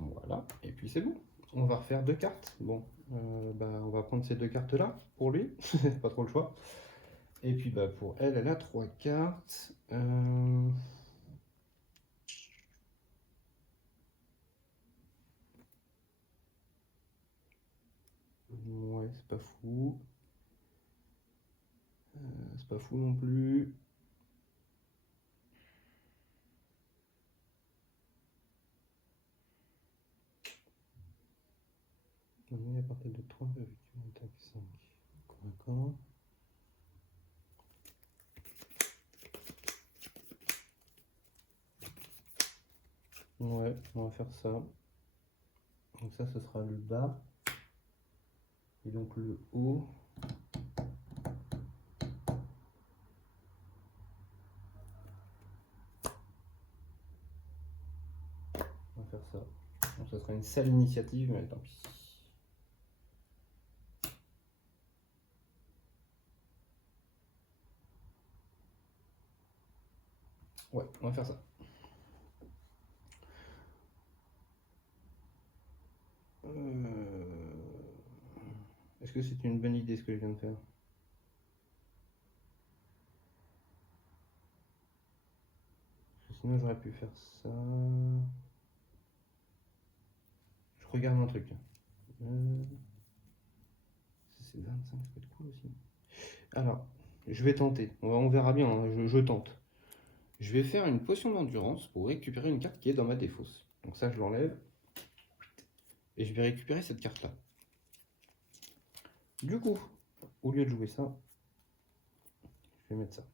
Voilà, et puis c'est bon. On va refaire 2 cartes. Bon, on va prendre ces 2 cartes-là pour lui, pas trop le choix. Et puis pour elle, elle a 3 cartes. Ouais, c'est pas fou. C'est pas fou non plus. On est à partir de 3,5. D'accord. Ouais, on va faire ça. Donc ça, ce sera le bas. Et donc le haut. On va faire ça. Donc ça sera une sale initiative, mais tant pis. Ouais, on va faire ça. Est-ce que c'est une bonne idée ce que je viens de faire? Sinon j'aurais pu faire ça. Je regarde un truc. Si c'est 25, ça peut être cool aussi. Alors, je vais tenter. On verra bien, hein, je tente. Je vais faire une potion d'endurance pour récupérer une carte qui est dans ma défausse. Donc ça, je l'enlève. Et je vais récupérer cette carte-là. Du coup, au lieu de jouer ça, je vais mettre ça.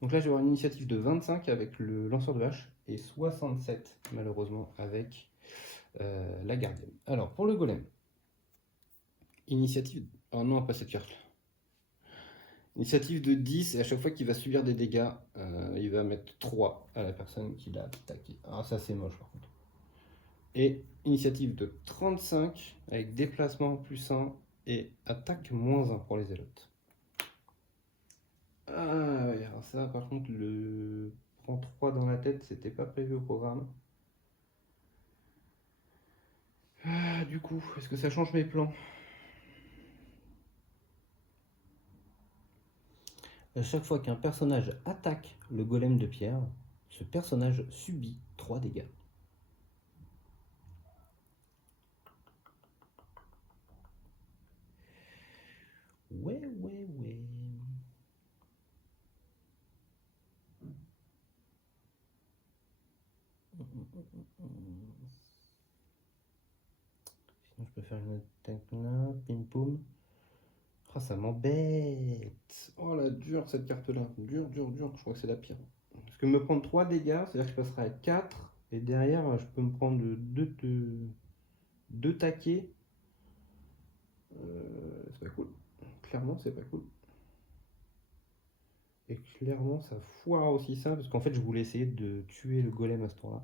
Donc là, je vais avoir une initiative de 25 avec le lanceur de hache et 67, malheureusement, avec la gardienne. Alors, pour le golem, initiative... Oh non, pas cette carte-là. Initiative de 10, et à chaque fois qu'il va subir des dégâts, il va mettre 3 à la personne qui l'a attaqué. Ah, ça c'est moche par contre. Et initiative de 35, avec déplacement plus 1 et attaque moins 1 pour les élotes. Ah ouais, alors ça par contre, le prend 3 dans la tête, c'était pas prévu au programme. Ah, du coup, est-ce que ça change mes plans? À chaque fois qu'un personnage attaque le golem de pierre, ce personnage subit 3 dégâts. Ouais. Sinon, je peux faire une attaque là, pim poum. Ah, ça m'embête. Oh la dure cette carte-là. Dure. Je crois que c'est la pire. Parce que me prendre 3 dégâts, c'est-à-dire que je passerai à 4. Et derrière, je peux me prendre 2 taquets. C'est pas cool. Clairement, c'est pas cool. Et clairement, ça foire aussi ça. Parce qu'en fait, je voulais essayer de tuer le golem à ce tour-là.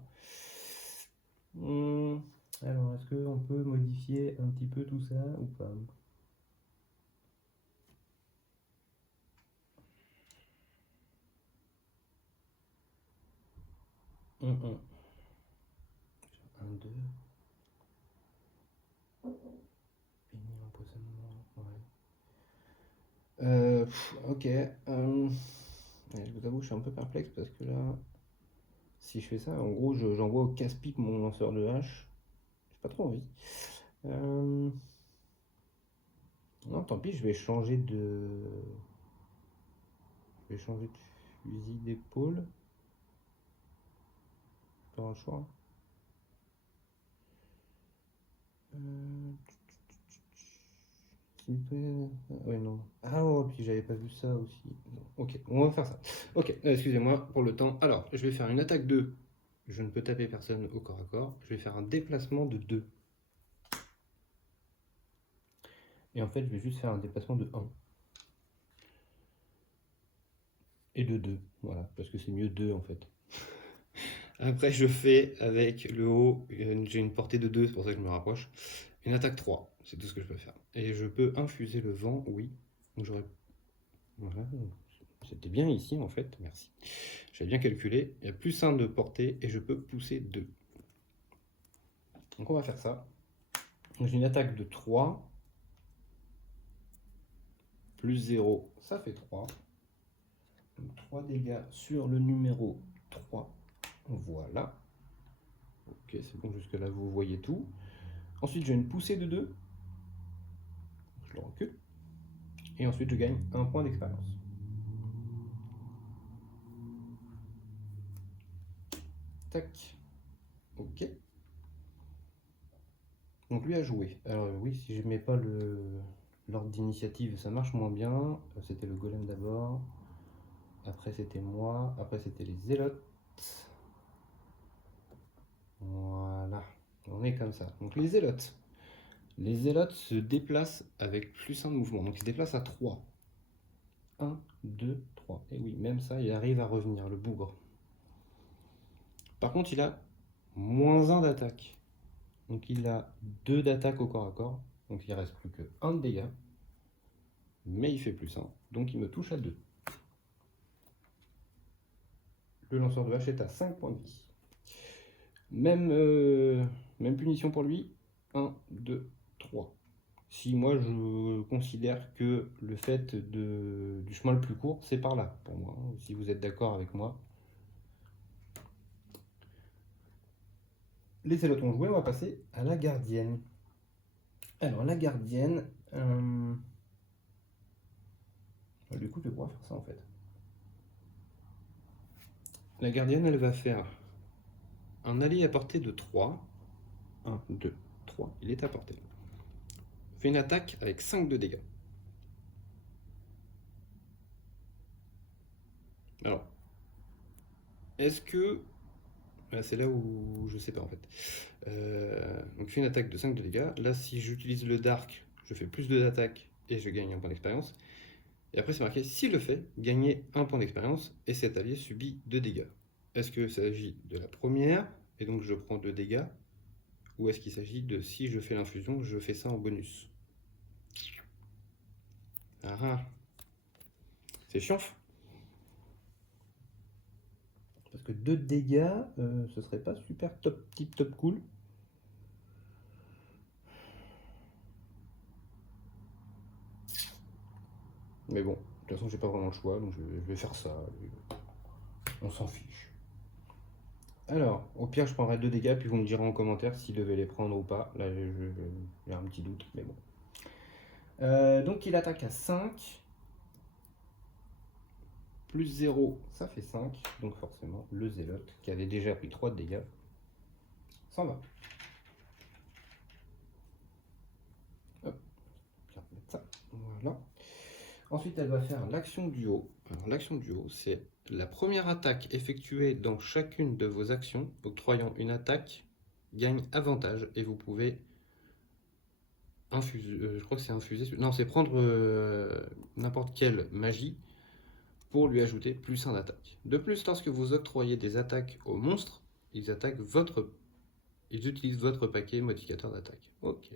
Alors, est-ce qu'on peut modifier un petit peu tout ça ou pas? Un, 2. Béni empoisonnement. Ouais. Ok. Je vous avoue, je suis un peu perplexe parce que là, si je fais ça, en gros, j'envoie au casse-pipe mon lanceur de hache. J'ai pas trop envie. Non, tant pis, je vais changer de. Je vais changer de fusil d'épaule. Pas un choix. Ouais, non. Ah, oh, puis j'avais pas vu ça aussi. Bon, ok, on va faire ça. Ok, excusez-moi pour le temps. Alors, je vais faire une attaque 2. Je ne peux taper personne au corps à corps. Je vais faire un déplacement de 2. Et en fait, je vais juste faire un déplacement de 1. Et de 2. Voilà, parce que c'est mieux 2 en fait. Après, je fais avec le haut, j'ai une portée de 2, c'est pour ça que je me rapproche. Une attaque 3, c'est tout ce que je peux faire. Et je peux infuser le vent, oui. Donc j'aurais. Voilà. C'était bien ici en fait, merci. J'avais bien calculé. Il y a plus 1 de portée et je peux pousser 2. Donc on va faire ça. J'ai une attaque de 3. Plus 0, ça fait 3. Donc 3 dégâts sur le numéro 3. Voilà. Ok, c'est bon, jusque là vous voyez tout. Ensuite j'ai une poussée de 2. je recule. Et ensuite je gagne un point d'expérience. Tac. Ok. Donc lui a joué. Alors oui, si je mets pas l'ordre d'initiative, ça marche moins bien. C'était le golem d'abord. Après c'était moi. Après c'était les zélotes. Voilà. On est comme ça. Donc les zélotes. Les zélotes se déplacent avec plus un mouvement. Donc ils se déplacent à 3. 1, 2, 3. Et oui, même ça, il arrive à revenir, le bougre. Par contre, il a moins 1 d'attaque. Donc il a 2 d'attaque au corps à corps. Donc il reste plus que 1 de dégâts. Mais il fait plus 1. Donc il me touche à 2. Le lanceur de hache est à 5 points de vie. Même punition pour lui. 1, 2, 3. Si moi je considère que le fait du chemin le plus court, c'est par là, pour moi. Si vous êtes d'accord avec moi. Les zélotes ont joué, on va passer à la gardienne. Alors la gardienne, du coup je vais pouvoir faire ça en fait. La gardienne, elle va faire un allié à portée de 3. 1, 2, 3, il est à portée. Fait une attaque avec 5 de dégâts. Alors, est-ce que... c'est là où je sais pas en fait. Donc fait une attaque de 5 de dégâts. Là, si j'utilise le Dark, je fais plus de d'attaque et je gagne un point d'expérience. Et après, c'est marqué, s'il le fait, gagnez un point d'expérience et cet allié subit 2 dégâts. Est-ce qu'il s'agit de la première et donc je prends 2 dégâts, ou est-ce qu'il s'agit de si je fais l'infusion, je fais ça en bonus? Ah ah, c'est chiant. Parce que 2 dégâts, ce serait pas super top, top cool. Mais bon, de toute façon, j'ai pas vraiment le choix, donc je vais faire ça. On s'en fiche. Alors, au pire, je prendrai 2 dégâts, puis vous me direz en commentaire s'il devait les prendre ou pas. Là, j'ai un petit doute, mais bon. Donc, il attaque à 5. Plus 0, ça fait 5. Donc, forcément, le zélote, qui avait déjà pris 3 de dégâts, s'en va. Hop, je vais remettre ça. Voilà. Ensuite, elle va faire l'action du haut. Alors, l'action du haut, c'est la première attaque effectuée dans chacune de vos actions, octroyant une attaque, gagne avantage et vous pouvez infuser. Je crois que c'est infuser. Non, c'est prendre n'importe quelle magie pour lui ajouter plus 1 d'attaque. De plus, lorsque vous octroyez des attaques aux monstres, ils utilisent votre paquet modificateur d'attaque. Ok.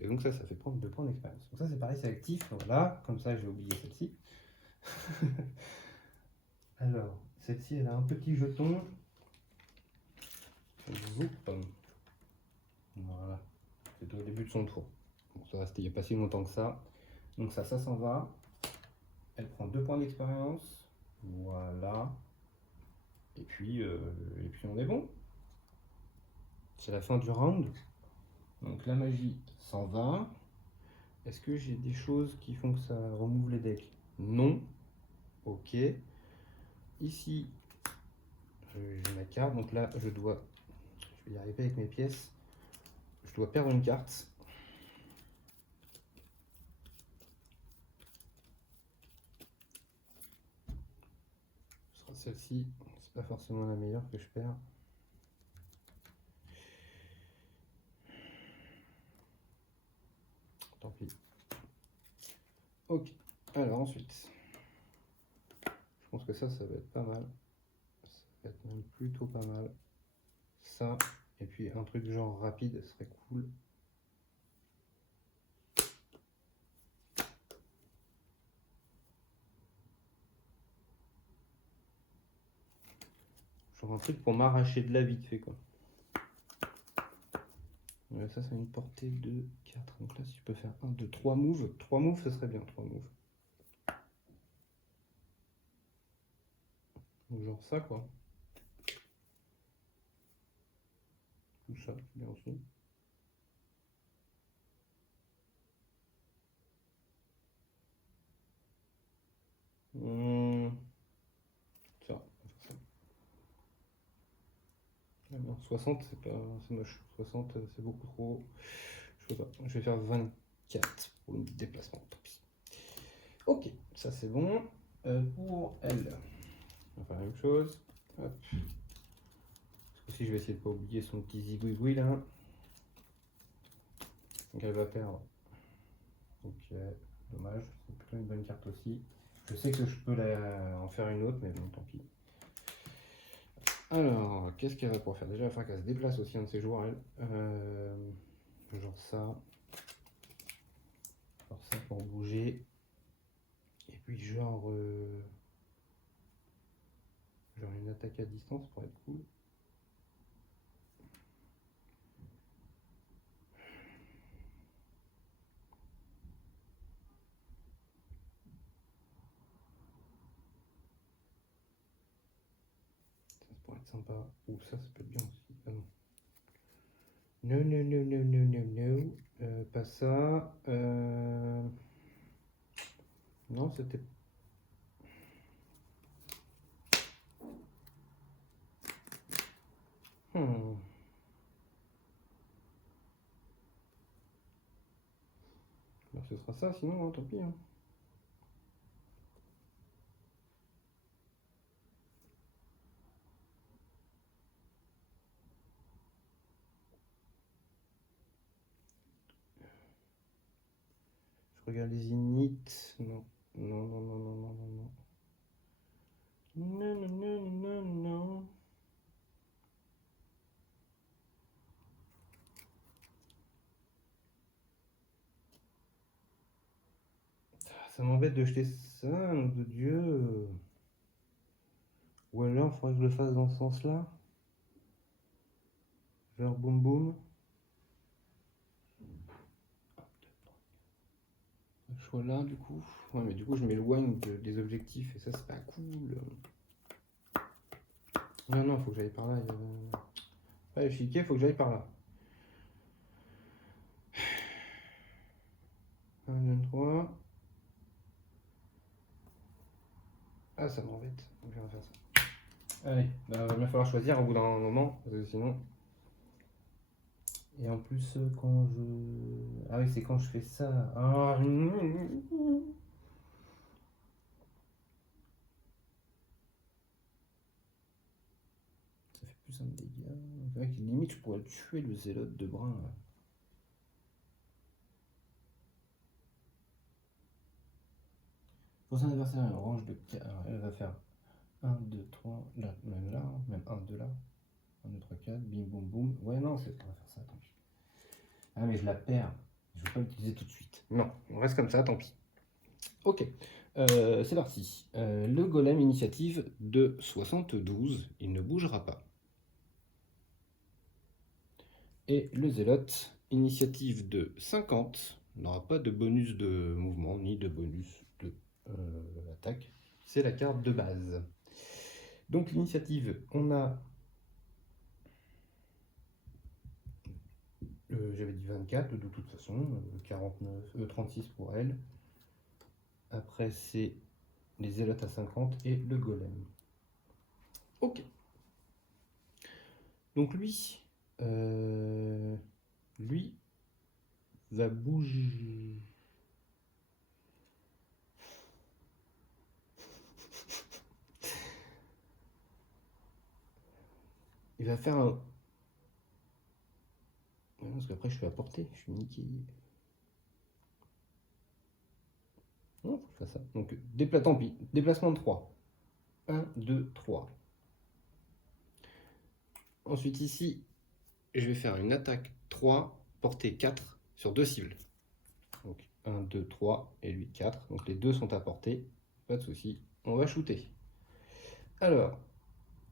Et donc ça fait prendre 2 points d'expérience. Donc ça c'est pareil, c'est actif, voilà, comme ça j'ai oublié celle-ci. Alors, celle-ci elle a un petit jeton. Voilà, c'était au début de son tour. Bon, ça restait il n'y a pas si longtemps que ça. Donc ça s'en va. Elle prend 2 points d'expérience. Voilà. Et puis on est bon. C'est la fin du round. Donc la magie s'en va. Est-ce que j'ai des choses qui font que ça remove les decks? Non. Ok. Ici, j'ai ma carte. Donc là, je vais y arriver avec mes pièces. Je dois perdre une carte. Ce sera celle-ci. C'est pas forcément la meilleure que je perds. Tant pis. Ok. Alors ensuite, je pense que ça va être pas mal. Ça va être même plutôt pas mal. Ça, et puis un truc genre rapide serait cool. Genre un truc pour m'arracher de la vite fait quoi. Ça, c'est une portée de 4. Donc là, si je peux faire 1, 2, 3 moves. 3 moves, ce serait bien, 3 moves. Donc genre ça quoi. Tout ça, c'est bien aussi. Ça, ah non, 60, c'est moche. 60, c'est beaucoup trop. Je peux pas. Je vais faire 24 pour le déplacement. Tant pis. Ok, ça c'est bon. Pour elle, on va faire la même chose. Hop. Si je vais essayer de pas oublier son petit zigouigoui là. Donc elle va perdre. Ok, dommage. C'est plutôt une bonne carte aussi. Je sais que je peux en faire une autre, mais bon, tant pis. Alors, qu'est-ce qu'elle va pouvoir faire? Déjà, il va falloir qu'elle se déplace aussi un de ses joueurs, elle. Genre ça. Genre ça pour bouger. Et puis genre une attaque à distance pour être cool. Ça pourrait être sympa. Ou ça peut être bien aussi. Ah non. Non, non, non, non, non, non, non. Pas ça. Non, c'était. Bah, ce sera ça, sinon, hein, tant pis. Hein. Je regarde les init. Non. Non, non, non, non, non, non, non. Non, non, non, non, non. Ça m'embête de jeter ça, nom de Dieu. Ou alors, il faudrait que je le fasse dans ce sens-là. Vers boum boum. Ce choix-là, du coup. Ouais, mais du coup, je m'éloigne des objectifs et ça, c'est pas cool. Non, non, faut que j'aille par là. Ouais, l'échiquier, faut que j'aille par là. 1, 2, 3. Ah, ça m'embête. Donc, je vais faire ça. Allez, bah, il va falloir choisir au bout d'un moment, parce que sinon. Et en plus, quand je. Ah oui, c'est quand je fais ça. Ah. Ça fait plus un de dégâts. C'est vrai que limite, je pourrais tuer le zélote de brun. Là. Pour son adversaire, un range de 4. Alors, elle va faire 1, 2, 3, là, même là, même 1, 2 là. 1, 2, 3, 4, bim, boum, boum. Ouais, non, c'est on va faire ça, tant pis. Ah, mais je la perds. Je ne vais pas l'utiliser tout de suite. Non, on reste comme ça, tant pis. Ok, c'est parti. Le golem initiative de 72, il ne bougera pas. Et le zélote initiative de 50 n'aura pas de bonus de mouvement ni de bonus de attaque. C'est la carte de base. Donc l'initiative, on a... J'avais dit 24 de toute façon, 36 pour elle. Après c'est les zélotes à 50 et le golem. Ok. Donc lui va bouger. Il va faire un... Parce qu'après je suis à portée, je suis niqué. Non, faut que je fasse ça. Donc, tant pis. Déplacement de 3. 1, 2, 3. Ensuite, ici, je vais faire une attaque 3, portée 4 sur 2 cibles. Donc, 1, 2, 3 et lui 4. Donc, les deux sont à portée. Pas de souci. On va shooter. Alors,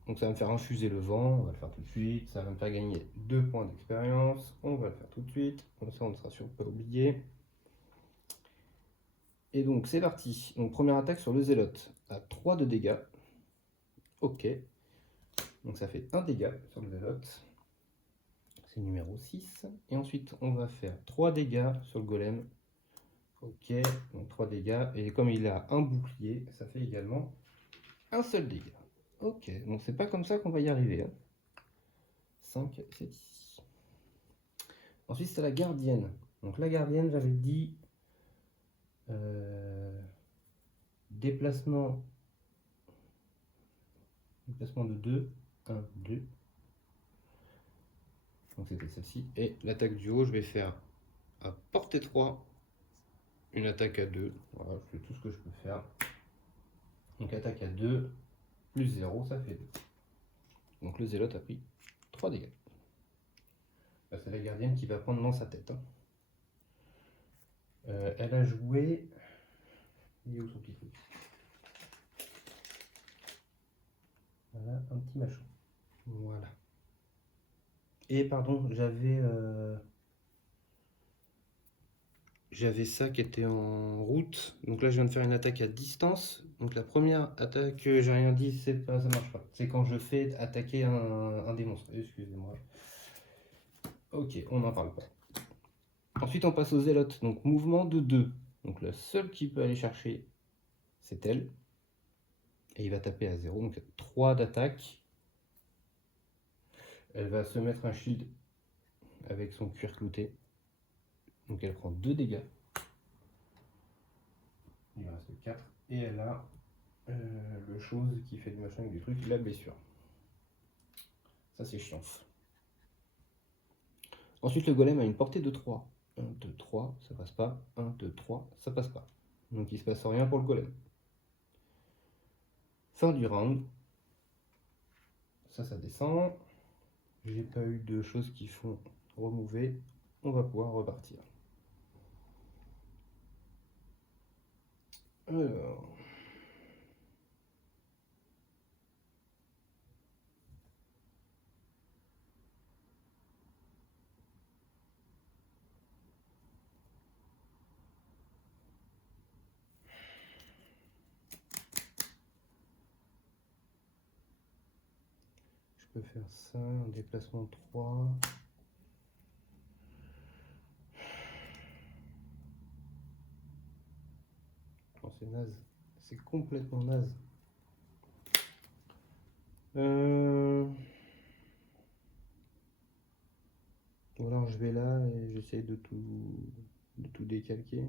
donc ça va me faire infuser le vent. On va le faire tout de suite. Ça va me faire gagner 2 points d'expérience. On va le faire tout de suite. Comme ça, on ne sera sûr de ne pas oublier. Et donc, c'est parti. Donc, première attaque sur le zélote. À 3 de dégâts. Ok. Donc ça fait 1 dégât sur le zélote. C'est numéro 6. Et ensuite, on va faire 3 dégâts sur le golem. Ok, donc 3 dégâts. Et comme il a un bouclier, ça fait également un seul dégât. Ok, donc c'est pas comme ça qu'on va y arriver. Hein. 5, c'est ici. Ensuite, c'est la gardienne. Donc la gardienne, j'avais dit déplacement de 2. 1, 2. Donc c'était celle-ci. Et l'attaque du haut, je vais faire à portée 3. Une attaque à 2. Voilà, je fais tout ce que je peux faire. Donc attaque à 2, plus 0, ça fait 2. Donc le zélote a pris 3 dégâts. Là, c'est la gardienne qui va prendre dans sa tête. Hein. Elle a joué... Il est où son petit truc? Voilà, un petit machin. Voilà. Et pardon, j'avais ça qui était en route. Donc là, je viens de faire une attaque à distance. Donc la première attaque, j'ai rien dit, ça marche pas. C'est quand je fais attaquer un des monstres. Excusez-moi. Ok, on n'en parle pas. Ensuite, on passe aux zélotes. Donc mouvement de 2. Donc la seule qui peut aller chercher, c'est elle. Et il va taper à 0. Donc 3 d'attaque. Elle va se mettre un shield avec son cuir clouté. Donc elle prend 2 dégâts. Il reste 4. Et elle a le chose qui fait du machin avec du truc, la blessure. Ça c'est chiant. Ensuite le golem a une portée de 3. 1, 2, 3, ça passe pas. 1, 2, 3, ça passe pas. Donc il se passe rien pour le golem. Fin du round. Ça descend. J'ai pas eu de choses qui font remover. On va pouvoir repartir. Alors... Je peux faire ça, un déplacement 3. Oh, c'est naze. C'est complètement naze. Ou alors je vais là et j'essaye de tout décalquer.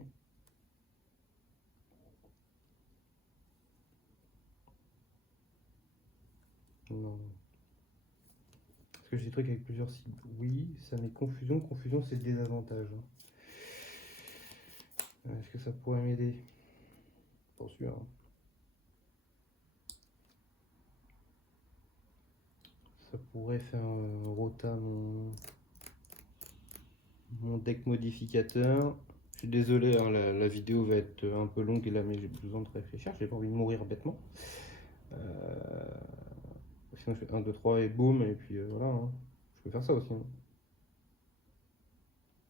Non. Est-ce que j'ai des trucs avec plusieurs cibles? Oui, ça met confusion. Confusion, c'est désavantage. Est-ce que ça pourrait m'aider? Pas sûr. Hein. Ça pourrait faire rota mon deck modificateur. Je suis désolé, hein, la vidéo va être un peu longue et là, mais j'ai besoin de réfléchir. J'ai pas envie de mourir bêtement. Sinon, je fais 1, 2, 3 et boum, et puis voilà. Hein. Je peux faire ça aussi. Hein.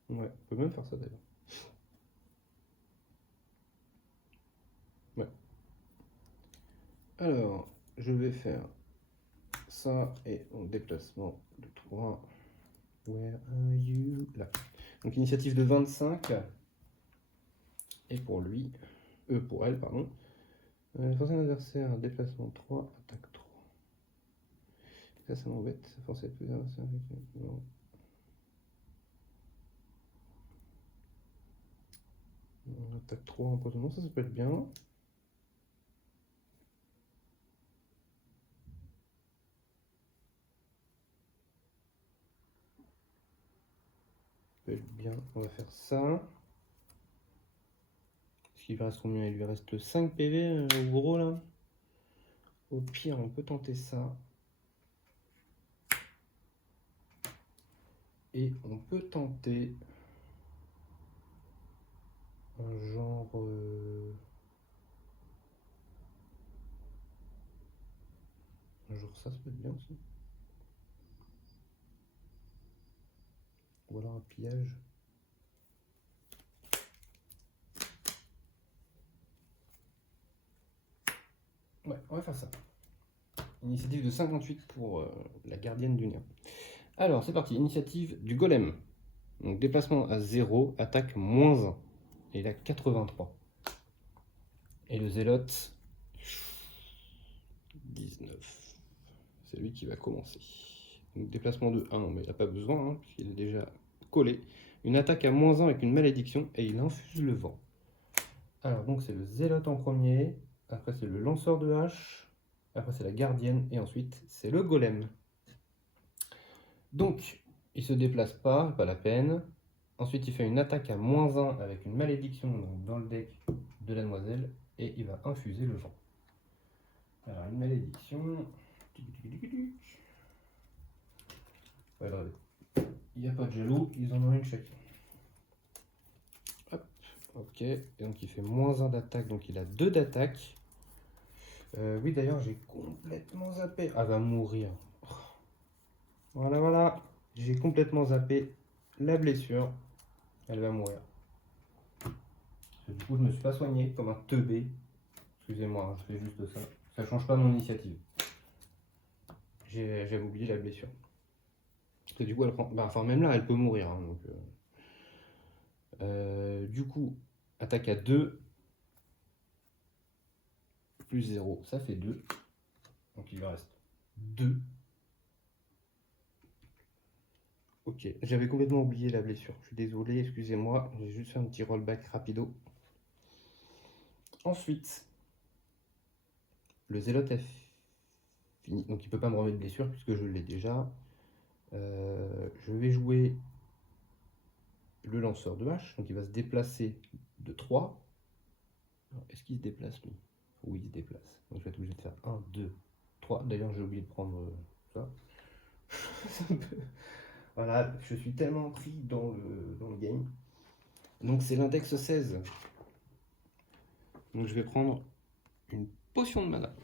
Ouais, je peux même faire ça d'ailleurs. Ouais. Alors, je vais faire ça et en déplacement de 3. Where are you? Là. Donc initiative de 25. Et pour lui, pour elle, pardon. Forcer un adversaire, déplacement 3, attaque 3. Ça m'embête. Forcer plus adversaire avec. Non. Attaque 3 en poison. Ça peut être bien. Ça peut être bien. On va faire ça. Il lui reste combien? Il lui reste 5 PV au gros là. Au pire, on peut tenter ça. Et on peut tenter un genre... Un genre ça peut être bien aussi. Ou alors un pillage. Ouais, on va faire ça. Initiative de 58 pour la gardienne du néant. Alors, c'est parti. Initiative du golem. Donc, déplacement à 0, attaque -1. Et il a 83. Et le zélote, 19. C'est lui qui va commencer. Donc déplacement de 1, mais il n'a pas besoin, hein, puisqu'il est déjà collé. Une attaque à -1 avec une malédiction, et il infuse le vent. Alors donc c'est le zélote en premier, après c'est le lanceur de hache, après c'est la gardienne, et ensuite c'est le golem. Donc, il se déplace pas la peine. Ensuite, il fait une attaque à -1 avec une malédiction donc dans le deck de la demoiselle, et il va infuser le vent. Alors, une malédiction. Ouais, il n'y a pas de jaloux, ils en ont une chacun. Hop, ok. Et donc, il fait -1 d'attaque, donc il a 2 d'attaque. Oui, d'ailleurs, j'ai complètement zappé. Ah, va mourir. Voilà, voilà. J'ai complètement zappé la blessure. Elle va mourir. Du coup, je me suis pas soigné comme un teubé. Excusez-moi, je fais juste ça. Ça change pas mon initiative. J'avais oublié la blessure. Parce que du coup, elle prend. Bah, enfin, même là, elle peut mourir. Hein, donc, du coup, attaque à 2 plus 0, ça fait 2. Donc il lui reste 2. Ok, j'avais complètement oublié la blessure. Je suis désolé, excusez-moi. J'ai juste fait un petit rollback rapido. Ensuite, le zélote est fini. Donc il peut pas me remettre de blessure puisque je l'ai déjà. Je vais jouer le lanceur de hache. Donc il va se déplacer de 3. Est-ce qu'il se déplace lui? Oui, il se déplace. Donc je vais être obligé de faire 1, 2, 3. D'ailleurs, j'ai oublié de prendre ça. Voilà, je suis tellement pris dans le game. Donc c'est l'index 16. Donc je vais prendre une potion de mana.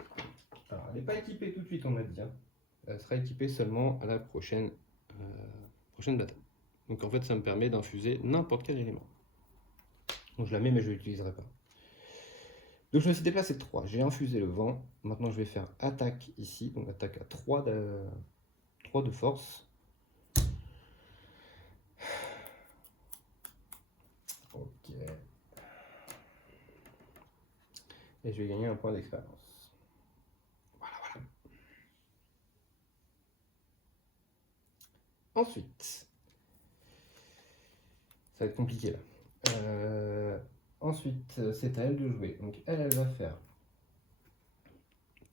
Alors elle n'est pas équipée tout de suite, on a dit. Hein. Elle sera équipée seulement à la prochaine bataille. Donc en fait ça me permet d'infuser n'importe quel élément. Donc je la mets mais je ne l'utiliserai pas. Donc je me suis déplacé de 3. J'ai infusé le vent. Maintenant je vais faire attaque ici. Donc attaque à 3 de force. Ok. Et je vais gagner un point d'expérience. Voilà, voilà. Ensuite, ça va être compliqué là. Ensuite, c'est à elle de jouer. Donc elle va faire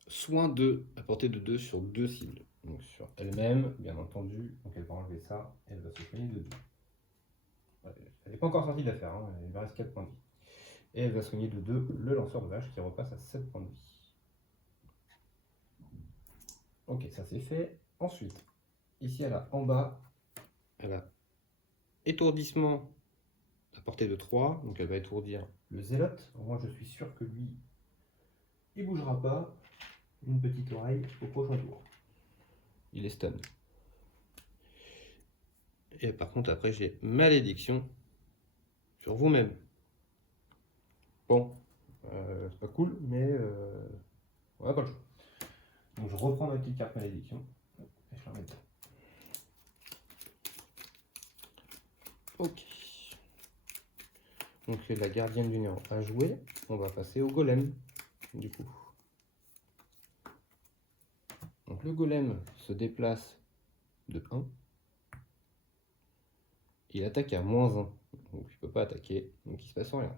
soin de, à portée de 2 sur 2 cibles. Donc sur elle-même, bien entendu. Donc elle va enlever ça, elle va se soigner de 2. Elle n'est pas encore sortie d'affaire, hein. Il lui reste 4 points de vie. Et elle va soigner de 2 le lanceur de vache qui repasse à 7 points de vie. Ok, ça c'est fait. Ensuite, ici elle a en bas, elle a étourdissement à portée de 3. Donc elle va étourdir le zélote. Moi je suis sûr que lui, il bougera pas. Une petite oreille au prochain tour. Il est stun. Et par contre, après, j'ai malédiction sur vous-même. Bon, c'est pas cool, mais on n'a pas le choix. Donc je reprends ma petite carte malédiction. Et je la remets dedans. Ok. Donc la gardienne du néant a joué. On va passer au golem, du coup. Donc le golem se déplace de 1. Il attaque à -1. Donc il ne peut pas attaquer. Donc il se passe rien.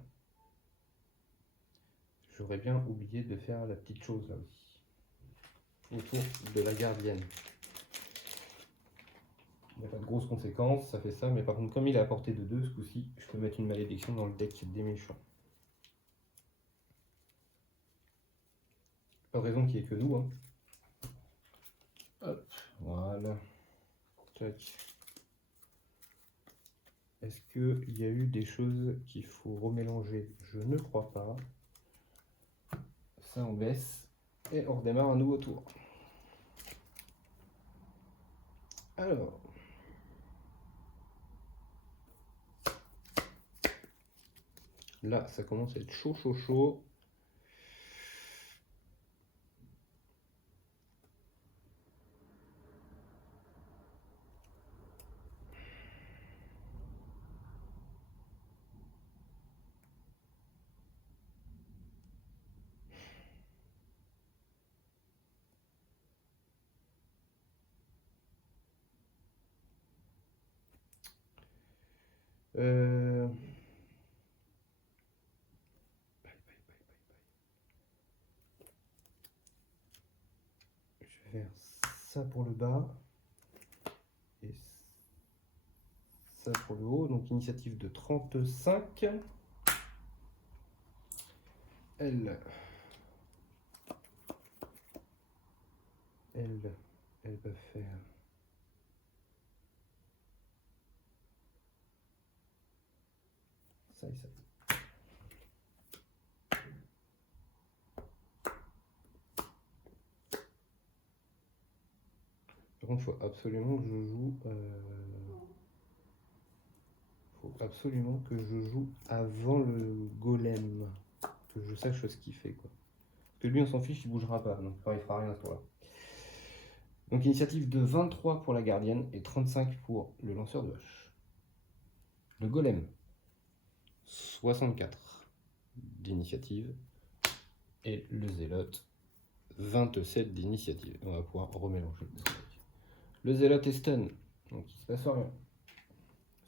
J'aurais bien oublié de faire la petite chose là aussi. Autour de la gardienne. Il n'y a pas de grosses conséquences, ça fait ça, mais par contre comme il est à portée de 2 ce coup-ci, je peux mettre une malédiction dans le deck des méchants. Pas de raison qu'il n'y ait que nous. Hein. Hop, voilà. Tac. Est-ce qu'il y a eu des choses qu'il faut remélanger? Je ne crois pas. Ça on baisse et on redémarre un nouveau tour. Alors. Là, ça commence à être chaud, chaud, chaud. Euh, Je vais faire ça pour le bas et ça pour le haut. Donc initiative de 35. Elle, elle va faire ça et ça. Par contre, il faut absolument que je joue. Faut absolument que je joue avant le golem. Que je sache ce qu'il fait, quoi. Parce que lui, on s'en fiche, il bougera pas. Donc, il fera rien à ce tour-là. Donc, initiative de 23 pour la gardienne et 35 pour le lanceur de hache. Le golem, 64 d'initiative. Et le zélote, 27 d'initiative. On va pouvoir remélanger. Le zélote est stun, donc il se passe rien.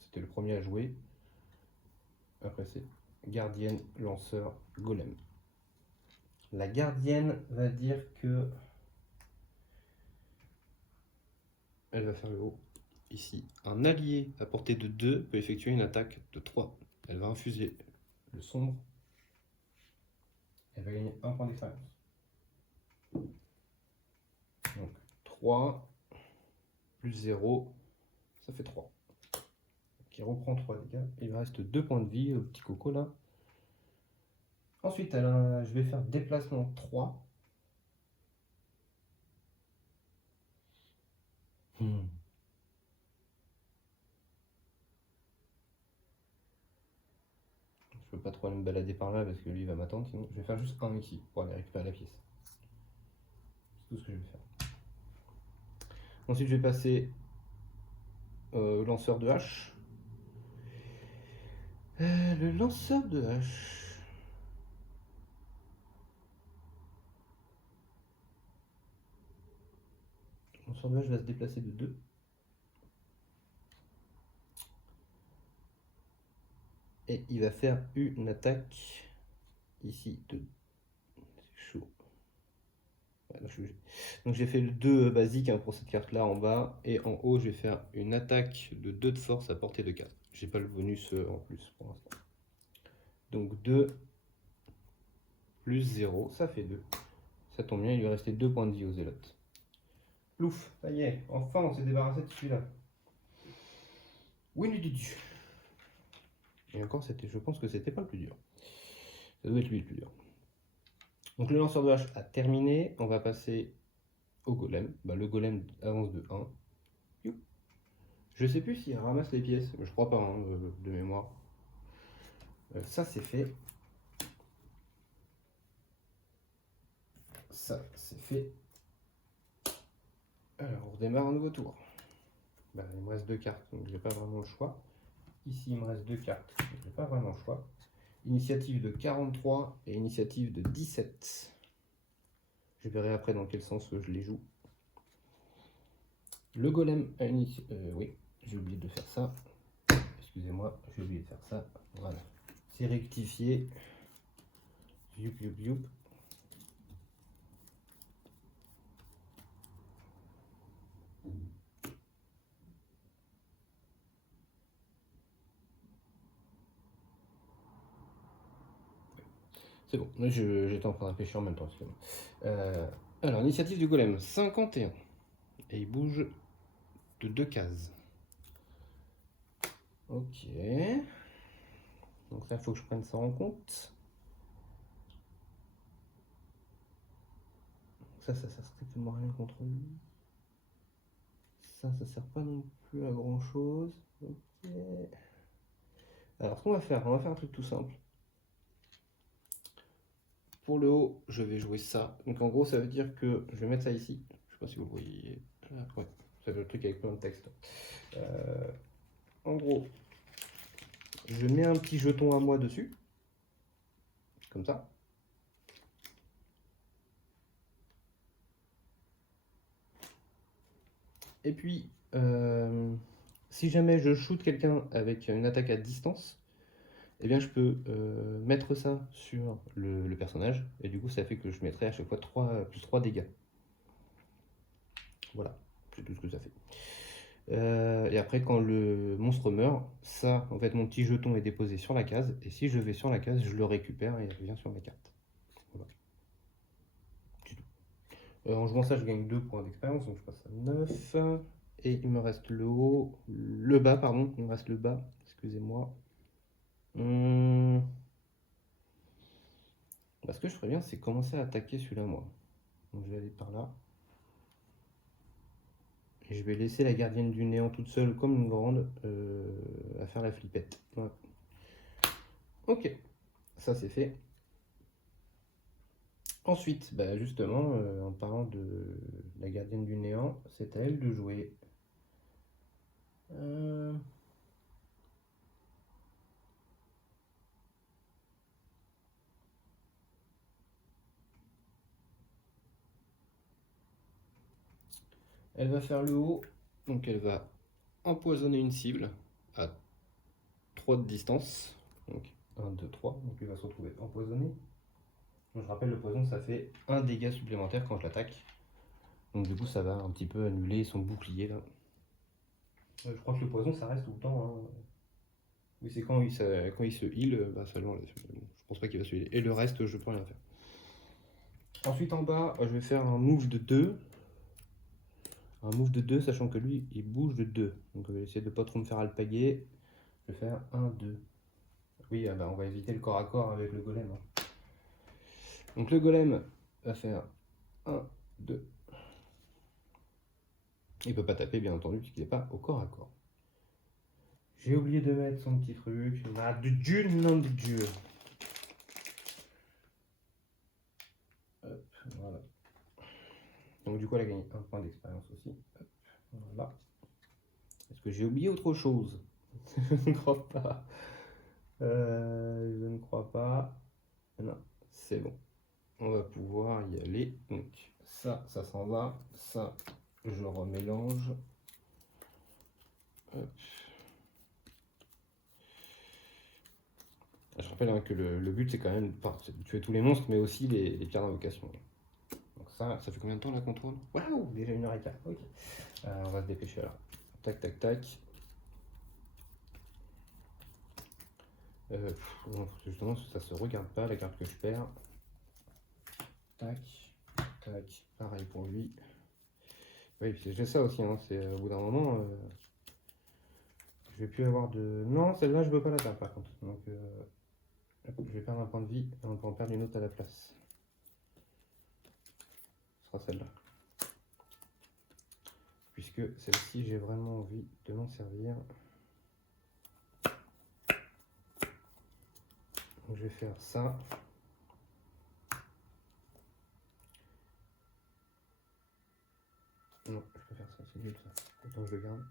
C'était le premier à jouer. Après c'est gardienne, lanceur, golem. La gardienne va dire que elle va faire le haut. Ici, un allié à portée de 2 peut effectuer une attaque de 3. Elle va infuser le sombre. Elle va gagner 1 point d'expérience. Donc 3 plus 0, ça fait 3. Qui reprend 3 dégâts. Il me reste 2 points de vie, le petit coco là. Ensuite, je vais faire déplacement 3. Je peux pas trop aller me balader par là parce que lui va m'attendre. Sinon, je vais faire juste un ici pour aller récupérer la pièce. C'est tout ce que je vais faire. Ensuite, je vais passer lanceur de hache. Le lanceur de hache. Le lanceur de hache va se déplacer de 2. Et il va faire une attaque ici de... C'est chaud. Ouais, donc j'ai fait le 2 basique hein, pour cette carte là en bas. Et en haut, je vais faire une attaque de 2 de force à portée de 4. J'ai pas le bonus en plus pour l'instant. Donc 2 plus 0, ça fait 2. Ça tombe bien, il lui restait 2 points de vie aux zélotes. Plouf, ça y est, enfin on s'est débarrassé de celui-là. Oui, du Dieu. Et encore, je pense que c'était pas le plus dur. Ça doit être lui le plus dur. Donc le lanceur de hache a terminé. On va passer au golem. Le golem avance de 1. You. Je sais plus s'il ramasse les pièces. Je crois pas, hein, de mémoire. Ça, c'est fait. Ça, c'est fait. Alors, on redémarre un nouveau tour. Il me reste 2 cartes, donc j'ai pas vraiment le choix. Ici, il me reste 2 cartes, donc j'ai pas vraiment le choix. Initiative de 43 et initiative de 17. Je verrai après dans quel sens je les joue. Le golem a une oui, j'ai oublié de faire ça. Excusez-moi, j'ai oublié de faire ça. Voilà. C'est rectifié. Youp, youp, youp. C'est bon, j'étais en train de réfléchir en même temps. Alors, initiative du golem, 51. Et il bouge de 2 cases. Ok. Donc là, il faut que je prenne ça en compte. Ça sert strictement rien contre lui. Ça sert pas non plus à grand chose. Ok. Alors, ce qu'on va faire, on va faire un truc tout simple. Pour le haut, je vais jouer ça. Donc en gros, ça veut dire que je vais mettre ça ici. Je sais pas si vous le voyez. Ouais, c'est le truc avec plein de texte. En gros, je mets un petit jeton à moi dessus. Comme ça. Et puis, si jamais je shoot quelqu'un avec une attaque à distance, eh bien je peux mettre ça sur le personnage, et du coup ça fait que je mettrai à chaque fois plus 3 dégâts. Voilà, c'est tout ce que ça fait. Et après, quand le monstre meurt, ça, en fait, mon petit jeton est déposé sur la case, et si je vais sur la case, je le récupère et il revient sur ma carte. Voilà. C'est tout. En jouant ça, je gagne 2 points d'expérience, donc je passe à 9. Et il me reste le bas, pardon, il me reste le bas, excusez-moi. Ce que je ferais bien, c'est commencer à attaquer celui-là, moi. Donc je vais aller par là. Et je vais laisser la gardienne du néant toute seule, comme une grande, à faire la flippette. Voilà. Ok, ça c'est fait. Ensuite, bah justement, en parlant de la gardienne du néant, c'est à elle de jouer. Elle va faire le haut, donc elle va empoisonner une cible à 3 de distance. Donc 1, 2, 3, donc il va se retrouver empoisonné. Donc, je rappelle, le poison, ça fait 1 dégât supplémentaire quand je l'attaque. Donc du coup, ça va un petit peu annuler son bouclier là. Je crois que le poison, ça reste tout le temps. Hein. Oui, c'est quand il se heal, bah, ça l'enlève. Je pense pas qu'il va se healer. Et le reste, je peux rien faire. Ensuite, en bas, je vais faire un move de 2. Un move de 2, sachant que lui, il bouge de 2. Donc, je vais essayer de pas trop me faire alpaguer. Je vais faire 1, 2. Oui, ah bah, on va éviter le corps à corps avec le golem. Hein. Donc, le golem va faire 1, 2. Il peut pas taper, bien entendu, puisqu'il n'est pas au corps à corps. J'ai oublié de mettre son petit truc. Ah, de Dieu, nom de Dieu. Hop, voilà. Donc, du coup, elle a gagné 1 point d'expérience aussi. Hop, voilà. Est-ce que j'ai oublié autre chose? Je ne crois pas. Je ne crois pas. Non, c'est bon. On va pouvoir y aller. Donc, ça s'en va. Ça, je remélange. Hop. Je rappelle hein, que le but, c'est quand même c'est de tuer tous les monstres, mais aussi les pierres d'invocation. Donc ça fait combien de temps la contrôle? Waouh, déjà 1h15. Ok. On va se dépêcher alors. Tac, tac, tac. Justement, ça se regarde pas, la carte que je perds. Tac, tac. Pareil pour lui. Oui, j'ai ça aussi. Hein, c'est au bout d'un moment, je vais plus avoir de. Non, celle-là, je veux pas la perdre par contre. Donc, je vais perdre un point de vie et on peut en perdre une autre à la place. Ce sera celle-là. Puisque celle-ci, j'ai vraiment envie de m'en servir. Donc, je vais faire ça. Non, je peux faire ça, c'est nul ça. Autant je le garde.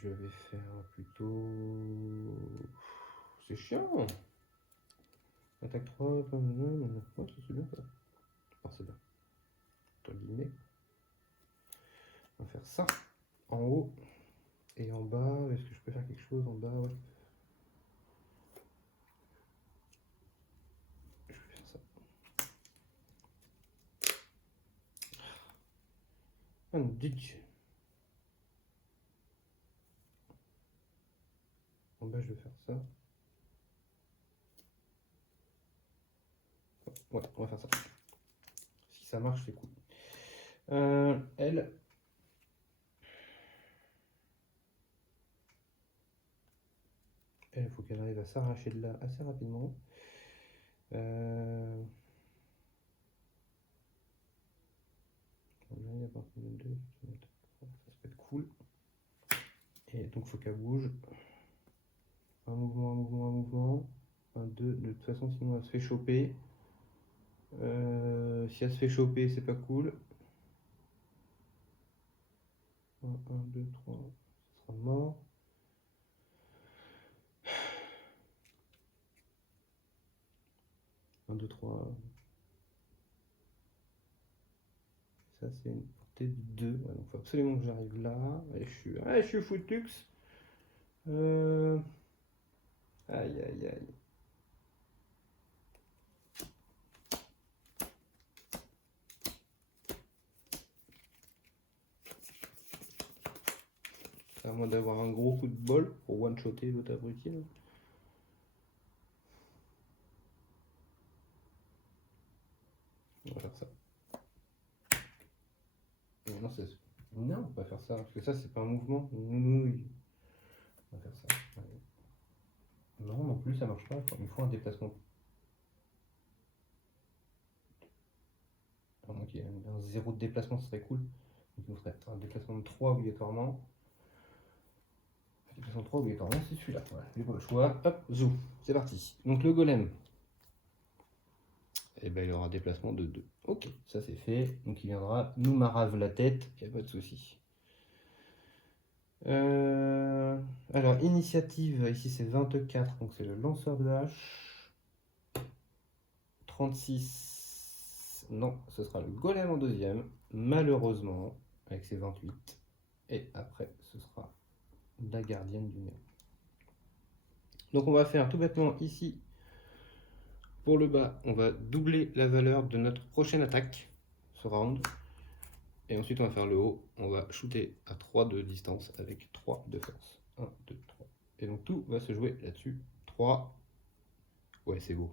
Je vais faire plutôt. C'est chiant! Attaque 3, comme 2, ouais, c'est bien ça. Enfin, c'est bien. Entre guillemets. On va faire ça en haut et en bas. Est-ce que je peux faire quelque chose en bas? Ouais. Je vais faire ça. Un ditch. En bas, je vais faire ça. Ouais, on va faire ça. Si ça marche, c'est cool. Elle. Il faut qu'elle arrive à s'arracher de là assez rapidement. Ça peut être cool. Et donc, il faut qu'elle bouge. Un mouvement, un mouvement, un mouvement. Un, deux. De toute façon, sinon, elle se fait choper. Si elle se fait choper, c'est pas cool. 1, 2, 3. Ça sera mort. Un, 2, 3. Ça, c'est une portée de 2. Ouais, donc, il faut absolument que j'arrive là. Et je suis foutux. Aïe, aïe, aïe. C'est à moins d'avoir un gros coup de bol pour one-shotter l'autre abruti. Là. On va faire ça. Non, non, on va pas faire ça, parce que ça, c'est pas un mouvement. On va faire ça. Allez. Non, non plus, ça marche pas. Il faut un déplacement. Donc, il y a un 0 de déplacement, ce serait cool. Donc, il nous ferait un déplacement de 3 obligatoirement. Un déplacement de 3 obligatoirement, c'est celui-là. Voilà, j'ai pas le choix. Hop, zou, c'est parti. Donc, le golem. Et ben, il aura un déplacement de 2. Ok, ça c'est fait. Donc, il viendra nous marave la tête, il n'y a pas de souci. Alors, initiative, ici c'est 24, donc c'est le lanceur de hache. 36, non, ce sera le golem en deuxième, malheureusement, avec ses 28. Et après, ce sera la gardienne du néant. Donc on va faire tout bêtement ici, pour le bas, on va doubler la valeur de notre prochaine attaque, ce round. Et ensuite on va faire le haut, on va shooter à 3 de distance avec 3 de force. 1, 2, 3. Et donc tout va se jouer là-dessus. 3, ouais c'est beau.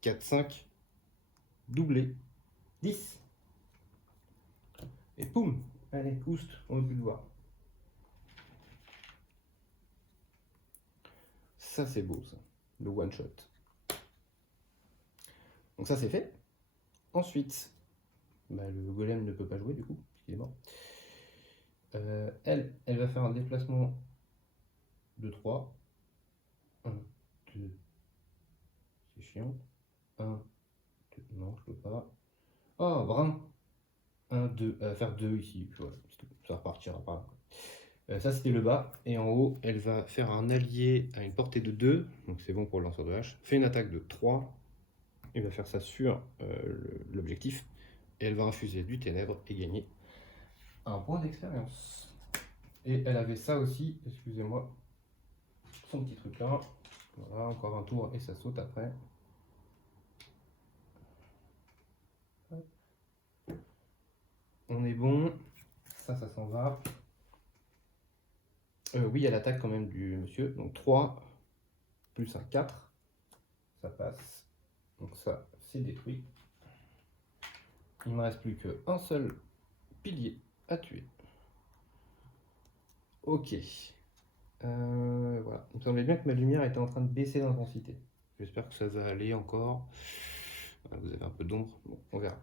4, 5, doublé, 10. Et poum, allez, oust, on ne veut plus le voir. Ça c'est beau ça, le one shot. Donc ça c'est fait. Ensuite, bah, le golem ne peut pas jouer du coup, puisqu'il est mort. Elle va faire un déplacement de 3. 1, 2, c'est chiant. 1, 2, non, je peux pas. Oh, brun. 1, 2, elle va faire 2 ici, voilà, ça repartira par là. Ça c'était le bas, et en haut, elle va faire un allié à une portée de 2, donc c'est bon pour le lanceur de hache. Fait une attaque de 3, elle va faire ça sur l'objectif, et elle va infuser du ténèbre et gagner un point d'expérience. Et elle avait ça aussi, excusez-moi, son petit truc là. Voilà, encore un tour et ça saute après. On est bon, ça s'en va. Oui, il y a l'attaque quand même du monsieur, donc 3 plus un 4, ça passe. Donc ça, c'est détruit. Il ne me reste plus qu'un seul pilier à tuer. Ok. Voilà. Il me semblait bien que ma lumière était en train de baisser d'intensité. J'espère que ça va aller encore. Vous avez un peu d'ombre. Bon, on verra.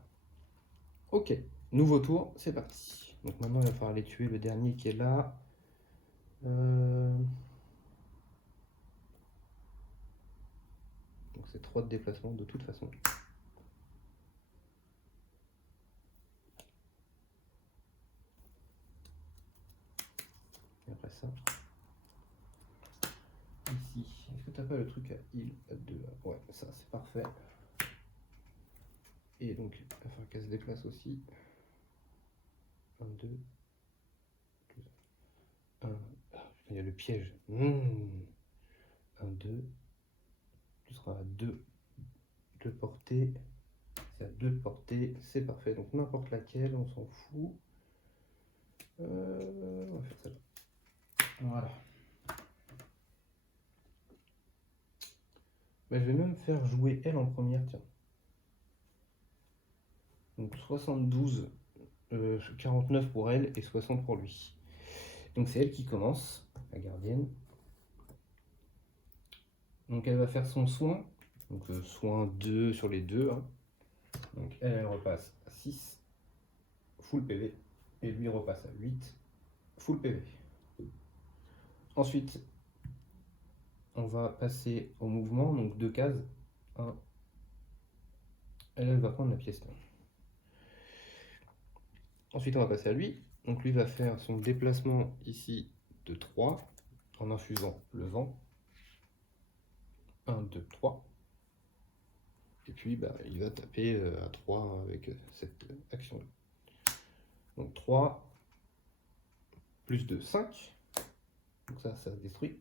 Ok. Nouveau tour, c'est parti. Donc maintenant, il va falloir aller tuer le dernier qui est là. Donc c'est 3 de déplacement de toute façon. Et après ça. Ici. Est-ce que t'as pas le truc à heal à 2 là? Ouais, ça c'est parfait. Et donc, il va falloir qu'elle se déplace aussi. 1, 2, 1. Il y a le piège. 1, 2. Tu seras à 2 de portée. C'est à 2 de portée. C'est parfait. Donc n'importe laquelle, on s'en fout. On va faire celle-là. Voilà. Bah, je vais même faire jouer elle en première, tiens. Donc 72, 49 pour elle et 60 pour lui. Donc c'est elle qui commence, la gardienne. Donc elle va faire son soin. Donc soin 2 sur les deux. Hein. Donc elle repasse à 6, full PV. Et lui repasse à 8, full PV. Ensuite, on va passer au mouvement, donc 2 cases. 1. Elle va prendre la pièce là. Ensuite, on va passer à lui. Donc lui va faire son déplacement ici de 3 en infusant le vent. 1, 2, 3. Et puis bah, il va taper à 3 avec cette action-là. Donc 3 plus 2, 5. Donc ça se détruit.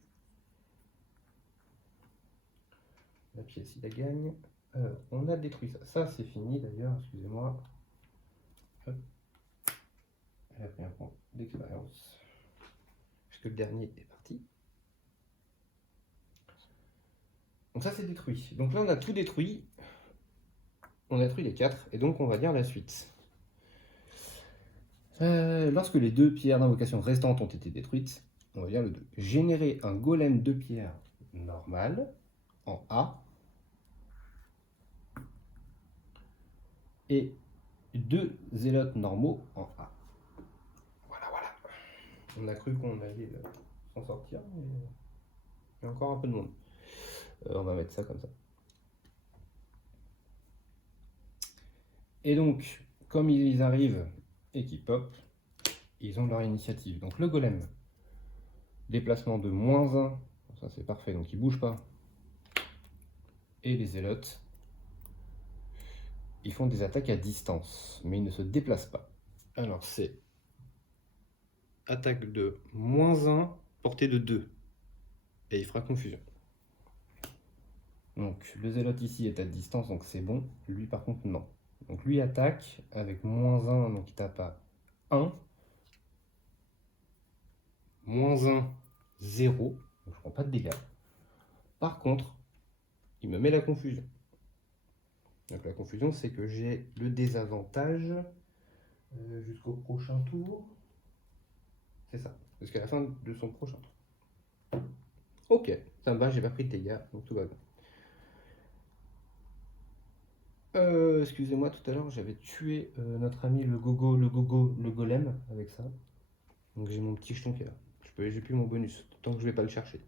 La pièce, il la gagne. Alors, on a détruit ça. Ça, c'est fini d'ailleurs, excusez-moi. Hop. Elle a pris un point d'expérience. Puisque le dernier est parti. Donc ça, c'est détruit. Donc là, on a tout détruit. On a détruit les 4. Et donc, on va lire la suite. Lorsque les 2 pierres d'invocation restantes ont été détruites, on va lire le 2. Générer un golem de pierre normal en A et 2 zélotes normaux en A. Voilà, voilà. On a cru qu'on allait s'en sortir, mais il y a encore un peu de monde. On va mettre ça comme ça. Et donc, comme ils arrivent et qu'ils pop, ils ont leur initiative. Donc le golem, déplacement de -1, ça c'est parfait, donc il bouge pas. Et les zélotes, ils font des attaques à distance, mais ils ne se déplacent pas. Alors c'est attaque de -1, portée de 2. Et il fera confusion. Donc le zélote ici est à distance, donc c'est bon. Lui par contre non. Donc lui attaque avec -1, donc il tape à 1. -1, 0. Donc je prends pas de dégâts. Par contre, il me met la confusion. Donc la confusion, c'est que j'ai le désavantage jusqu'au prochain tour. C'est ça. Jusqu'à la fin de son prochain tour. Ok, ça me va, j'ai pas pris de dégâts, donc tout va bien. Excusez-moi, tout à l'heure j'avais tué notre ami le golem avec ça. Donc j'ai mon petit jeton qui est là. J'ai plus mon bonus, tant que je vais pas le chercher.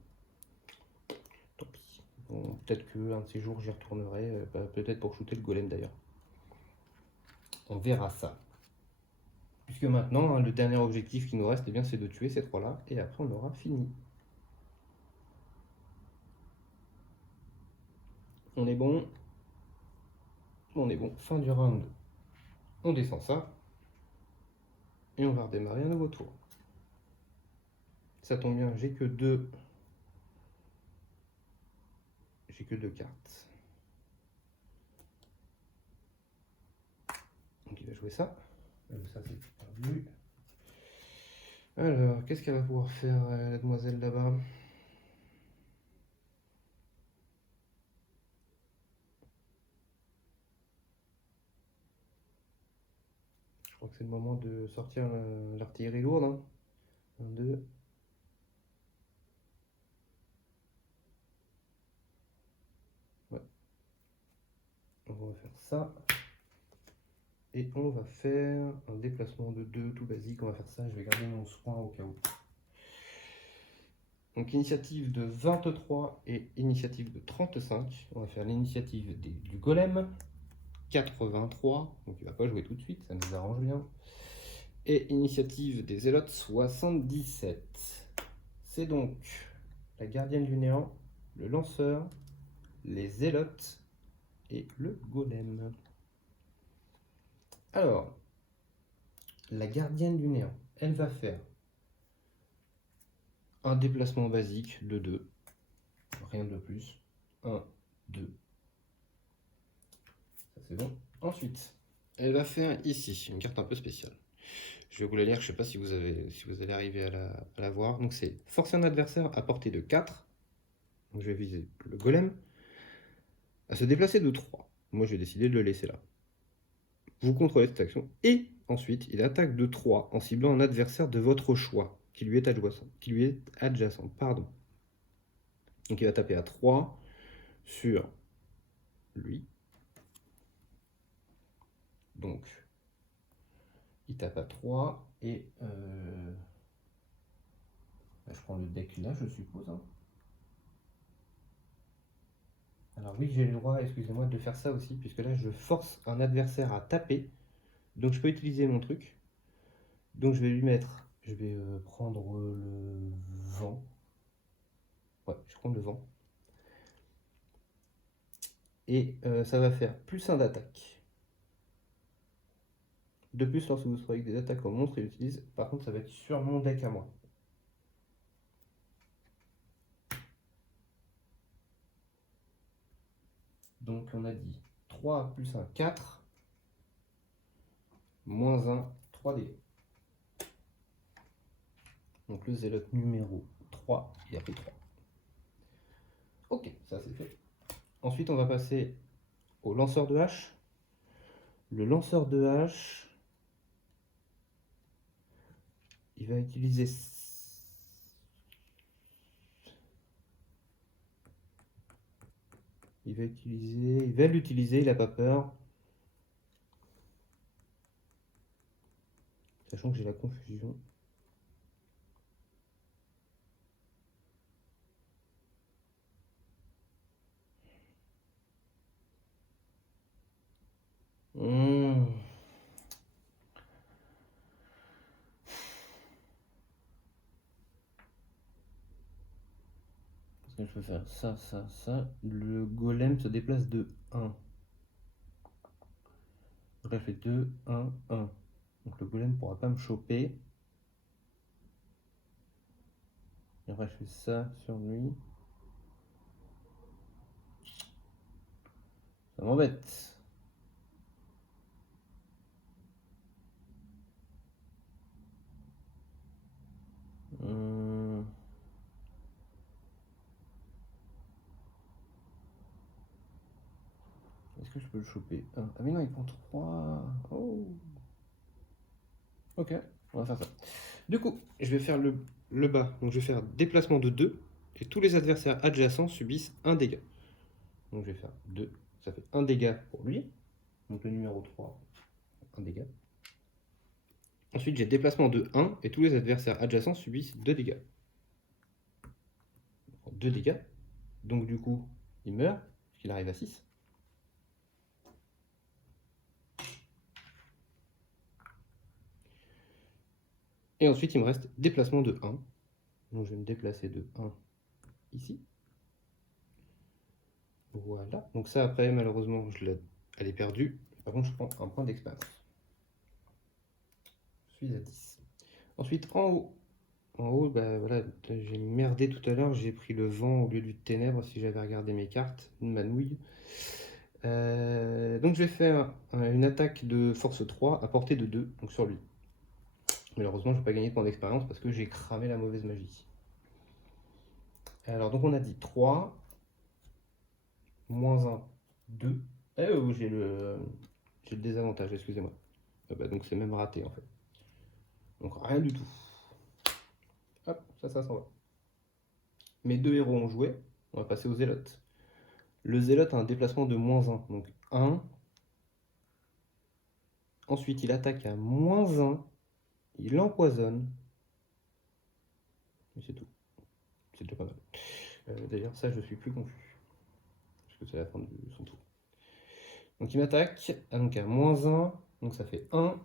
Tant pis. Bon, peut-être qu'un de ces jours j'y retournerai, peut-être pour shooter le golem d'ailleurs. On verra ça. Puisque maintenant, hein, le dernier objectif qui nous reste, eh bien, c'est de tuer ces trois-là, et après on aura fini. On est bon. On est bon. Fin du round. On descend ça. Et on va redémarrer un nouveau tour. Ça tombe bien, j'ai que deux. J'ai que 2 cartes. Donc il va jouer ça. Ça c'est perdu. Alors, qu'est-ce qu'elle va pouvoir faire, la demoiselle là-bas? Je crois que c'est le moment de sortir l'artillerie lourde. Hein. 1, 2. Ouais. On va faire ça. Et on va faire un déplacement de 2 tout basique. On va faire ça. Je vais garder mon soin au cas où. Donc initiative de 23 et initiative de 35. On va faire l'initiative du golem. 83. Donc il va pas jouer tout de suite. Ça nous arrange bien. Et initiative des zélotes 77. C'est donc la gardienne du néant, le lanceur, les zélotes et le golem. Alors, la gardienne du néant, elle va faire un déplacement basique de 2. Rien de plus. 1, 2. Ça c'est bon. Ensuite, elle va faire ici une carte un peu spéciale. Je vais vous la lire, je ne sais pas si vous allez arriver à la voir. Donc c'est forcer un adversaire à portée de 4. Donc je vais viser le golem. À se déplacer de 3. Moi j'ai décidé de le laisser là. Vous contrôlez cette action. Et ensuite, il attaque de 3 en ciblant un adversaire de votre choix, qui lui est adjacent. Pardon. Donc il va taper à 3 sur lui. Donc, il tape à 3 et... je prends le deck là, je suppose. Hein. Alors oui, j'ai le droit, excusez-moi, de faire ça aussi, puisque là, je force un adversaire à taper. Donc je peux utiliser mon truc. Donc je vais lui mettre... Je vais prendre le vent. Ouais, je prends le vent. Et ça va faire +1 d'attaque. De plus, lorsque vous serez avec des attaques en monstre, il utilise. Par contre, ça va être sur mon deck à moi. Donc on a dit 3 plus 1, 4. Moins 1, 3D. Donc le zélote numéro 3, il a pris 3. Ok, ça c'est fait. Ensuite, on va passer au lanceur de hache. Le lanceur de hache, il va utiliser. Il va l'utiliser, il n'a pas peur. Sachant que j'ai la confusion. Parce que je peux faire ça, ça, ça. Le golem se déplace de 1. Donc là, je fais 2, 1, 1. Donc le golem ne pourra pas me choper. Et après, je fais ça sur lui. Ça m'embête. Est-ce que je peux le choper? Ah mais non, il prend 3. Oh. Ok, on va faire ça. Du coup, je vais faire le bas. Donc je vais faire déplacement de 2. Et tous les adversaires adjacents subissent un dégât. Donc je vais faire 2. Ça fait un dégât pour lui. Donc le numéro 3, un dégât. Ensuite, j'ai déplacement de 1. Et tous les adversaires adjacents subissent 2 dégâts. 2 dégâts. Donc du coup, il meurt. Parce qu'il arrive à 6. Et ensuite, il me reste déplacement de 1. Donc je vais me déplacer de 1 ici. Voilà. Donc ça, après, malheureusement, elle est perdue. Par contre, je prends un point d'expérience. Je suis à 10. Ensuite, en haut. En haut, bah voilà, j'ai merdé tout à l'heure. J'ai pris le vent au lieu du ténèbre si j'avais regardé mes cartes. Une manouille. Donc je vais faire une attaque de force 3 à portée de 2, donc sur lui. Malheureusement, je ne vais pas gagner de point d'expérience parce que j'ai cramé la mauvaise magie. Alors, donc on a dit 3, moins 1, 2. J'ai le désavantage, excusez-moi. Donc c'est même raté en fait. Donc rien du tout. Hop, ça s'en va. Mes deux héros ont joué. On va passer au zélote. Le zélote a un déplacement de moins 1. Donc 1. Ensuite, il attaque à moins 1. Il empoisonne. Et c'est tout. C'est déjà pas mal. D'ailleurs, ça, je suis plus confus. Parce que c'est la fin de son tour. Donc il m'attaque. Donc à moins 1. Donc ça fait 1.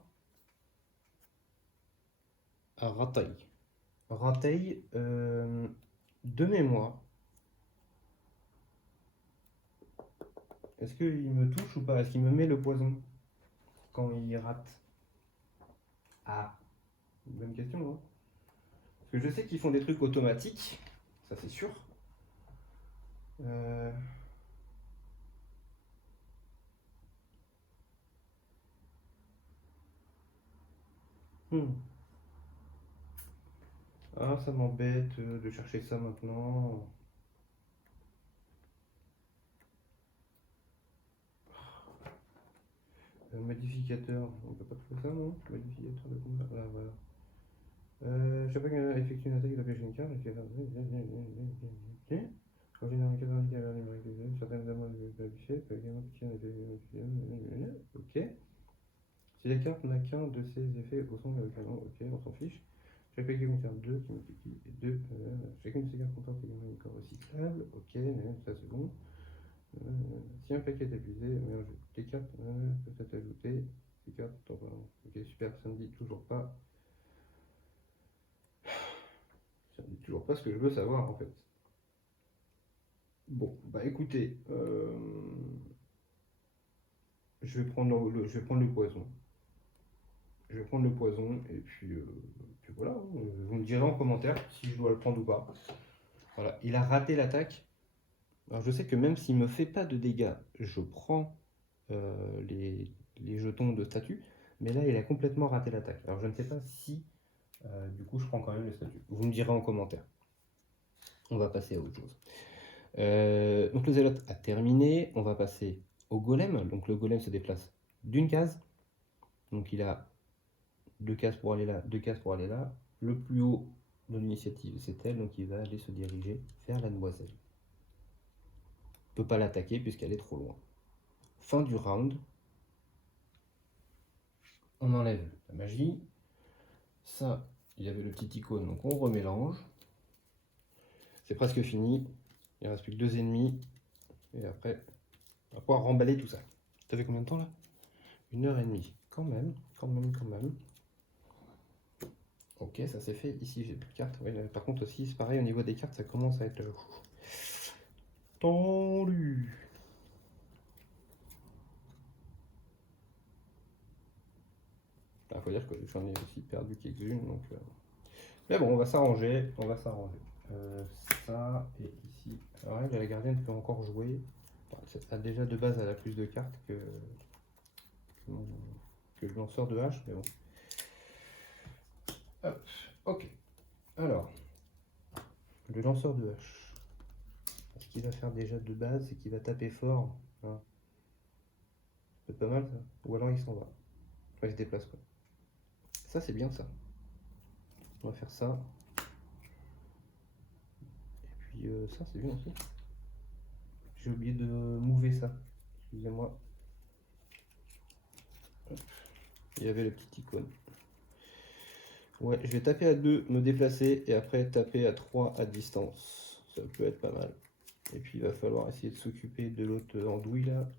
À Rataille. Rataille, de mémoire. Est-ce qu'il me touche ou pas? Est-ce qu'il me met le poison quand il rate? Ah, bonne question, hein. Parce que je sais qu'ils font des trucs automatiques, ça c'est sûr. Euh... hmm. Ah, ça m'embête de chercher ça maintenant. Modificateur, on peut pas trouver ça, non? Modificateur de combat, ah, voilà. Chaque fois qu'elle effectue une attaque, il appuie une carte. En général, les cartes indiquées à les règles certaines demandes de la bichette peuvent également tirer ok. Si la carte n'a qu'un de ses effets au son avec un nom, ok, on s'en fiche. Chaque paquet contient 2 qui multiplie et 2. Chacune de ces cartes comporte également une corde recyclable, ok, mais ça c'est bon. Si un paquet est épuisé, les cartes peuvent être ajoutées. Ces cartes, ok, super, ça me dit toujours pas. Ça me dit toujours pas ce que je veux savoir en fait. Bon, bah écoutez, je vais prendre le poison. je vais prendre le poison, et puis voilà, hein. Vous me direz en commentaire si je dois le prendre ou pas. Voilà, il a raté l'attaque. Alors je sais que même s'il me fait pas de dégâts, je prends les jetons de statut, mais là il a complètement raté l'attaque. Alors je ne sais pas si du coup je prends quand même le statut. Vous me direz en commentaire. On va passer à autre chose. Donc le zélote a terminé, on va passer au golem. Donc le golem se déplace d'une case. Donc il a 2 cases pour aller là, 2 cases pour aller là. Le plus haut de l'initiative c'est elle, donc il va aller se diriger vers la demoiselle. Il ne peut pas l'attaquer puisqu'elle est trop loin. Fin du round. On enlève la magie. Ça, il y avait le petit icône, donc on remélange. C'est presque fini. Il ne reste plus que 2 ennemis. Et après, on va pouvoir remballer tout ça. Ça fait combien de temps là? 1h30. Quand même. Ok, ça c'est fait. Ici, j'ai plus de cartes. Ouais, par contre aussi, c'est pareil, au niveau des cartes, ça commence à être tendu. Il faut dire que j'en ai aussi perdu quelques-unes. Donc, mais bon, on va s'arranger. Ça, et ici. Alors elle, la gardienne peut encore jouer. Enfin, déjà de base, elle a plus de cartes que le lanceur de hache, mais bon. Hop, ok. Alors, le lanceur de hache. Ce qu'il va faire déjà de base, c'est qu'il va taper fort. Hein. C'est pas mal ça. Ou alors il s'en va. Enfin, il se déplace quoi. Ça c'est bien ça. On va faire ça. Et puis ça c'est bien aussi. J'ai oublié de mouver ça. Excusez-moi. Il y avait le petit icône. Ouais, je vais taper à 2, me déplacer et après taper à 3 à distance. Ça peut être pas mal. Et puis il va falloir essayer de s'occuper de l'autre andouille là.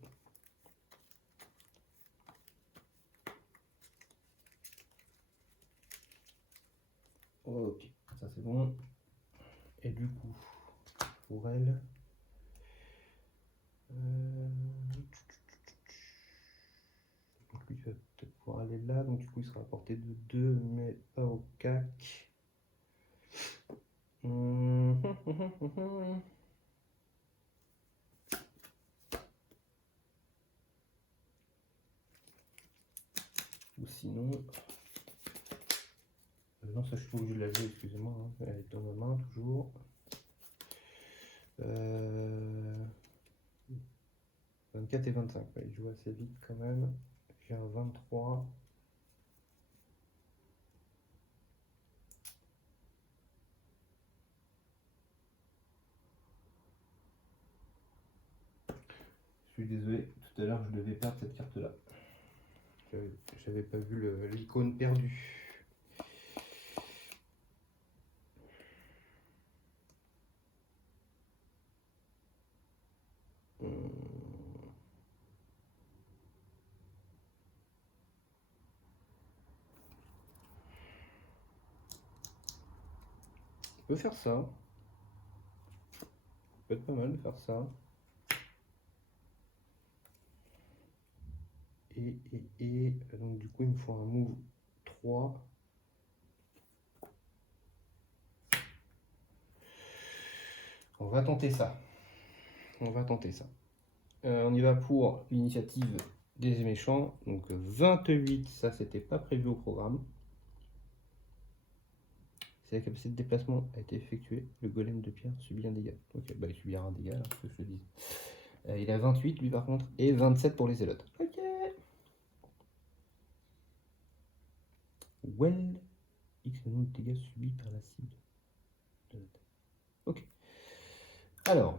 Ok, ça c'est bon. Et du coup, pour elle, donc lui il va peut-être pouvoir aller là, donc du coup il sera à portée de 2, mais pas au cac. Ou sinon, non, ça je suis pas obligé de la jouer, excusez-moi, hein. Elle est dans ma main toujours. 24 et 25, ouais, il joue assez vite quand même. J'ai un 23. Je suis désolé, tout à l'heure je devais perdre cette carte là. J'avais pas vu l'icône perdue. On peut faire ça. Ça peut être pas mal de faire ça. Et donc du coup il me faut un move 3. On va tenter ça. On y va pour l'initiative des méchants. Donc 28, ça c'était pas prévu au programme. Si la capacité de déplacement a été effectuée, le golem de pierre subit un dégât. Ok, bah il subira un dégât, alors que je te dis. Il a 28 lui par contre, et 27 pour les zélotes. Ok. Well, X le nombre de dégâts subis par la cible. Ok. Alors,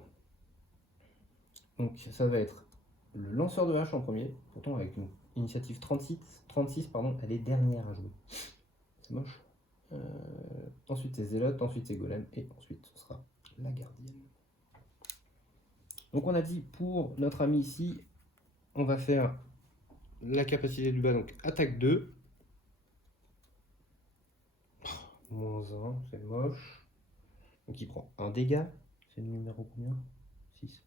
donc ça va être le lanceur de hache en premier, pourtant avec une initiative 36 pardon, elle est dernière à jouer. C'est moche. Ensuite c'est zélote, ensuite c'est golem, et ensuite ce sera la gardienne. Donc on a dit pour notre ami ici, on va faire la capacité du bas, donc attaque 2. Moins 1, c'est moche. Donc il prend un dégât. C'est le numéro combien? 6.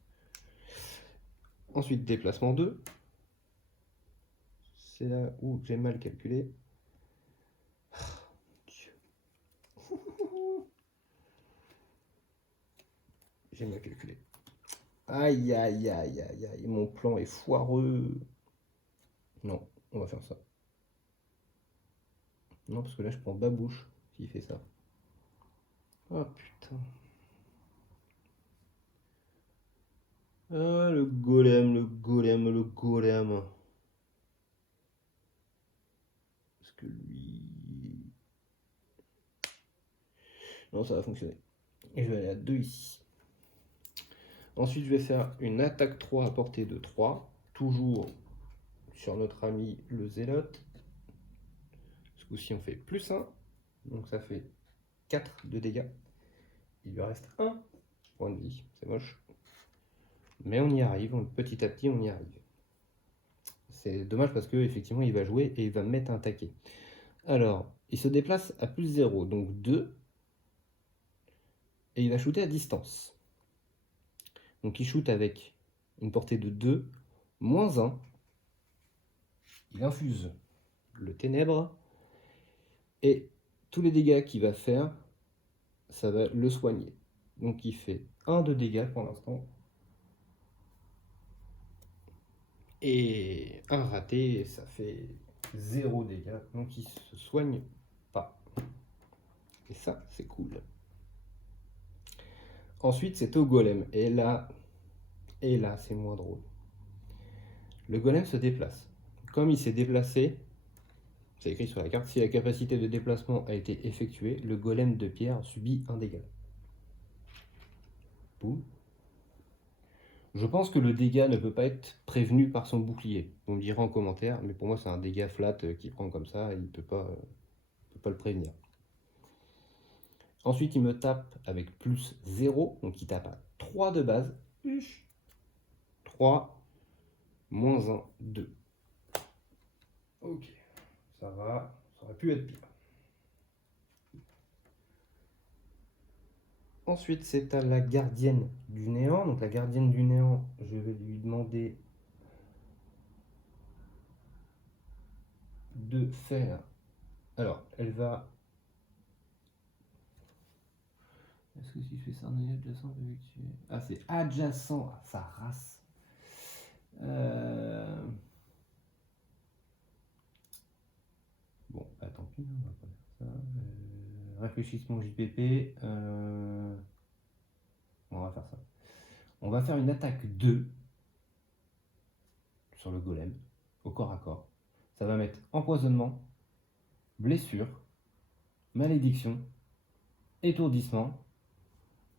Ensuite déplacement 2. C'est là où j'ai mal calculé. j'ai mal calculé. Aïe, aïe, aïe, aïe, aïe, mon plan est foireux. Non, on va faire ça. Non, parce que là, je prends Babouche s'il fait ça. Oh putain. Ah, le golem, le golem, le golem. Parce que lui... Non, ça va fonctionner. Et je vais aller à 2 ici. Ensuite, je vais faire une attaque 3 à portée de 3. Toujours sur notre ami le zélote. Ce coup-ci, on fait plus 1. Donc ça fait 4 de dégâts. Il lui reste 1 point de vie. C'est moche. Mais on y arrive. Petit à petit, on y arrive. C'est dommage parce que effectivement il va jouer et il va me mettre un taquet. Alors, il se déplace à plus 0, donc 2. Et il va shooter à distance. Donc il shoot avec une portée de 2, moins 1. Il infuse le ténèbre. Et tous les dégâts qu'il va faire, ça va le soigner. Donc il fait 1 de dégâts pour l'instant. Et un raté, ça fait 0 dégâts. Donc il se soigne pas. Et ça, c'est cool. Ensuite, c'est au golem. Et là, c'est moins drôle. Le golem se déplace. Comme il s'est déplacé, c'est écrit sur la carte, si la capacité de déplacement a été effectuée, le golem de pierre subit un dégât. Boum. Je pense que le dégât ne peut pas être prévenu par son bouclier. Vous me direz en commentaire, mais pour moi c'est un dégât flat qui prend comme ça et il ne peut pas le prévenir. Ensuite, il me tape avec plus 0, donc il tape à 3 de base. 3, moins 1, 2. Ok, ça va, ça aurait pu être pire. Ensuite, c'est à la gardienne du néant. Donc la gardienne du néant, je vais lui demander de faire... Alors, elle va... Est-ce que si je fais ça en adjacent, je vais tuer... Ah, c'est adjacent à sa race. Bon, bah, tant pis, on va pas faire ça. Réfléchissement JPP. On va faire ça. On va faire une attaque 2 sur le golem, au corps à corps. Ça va mettre empoisonnement, blessure, malédiction, étourdissement,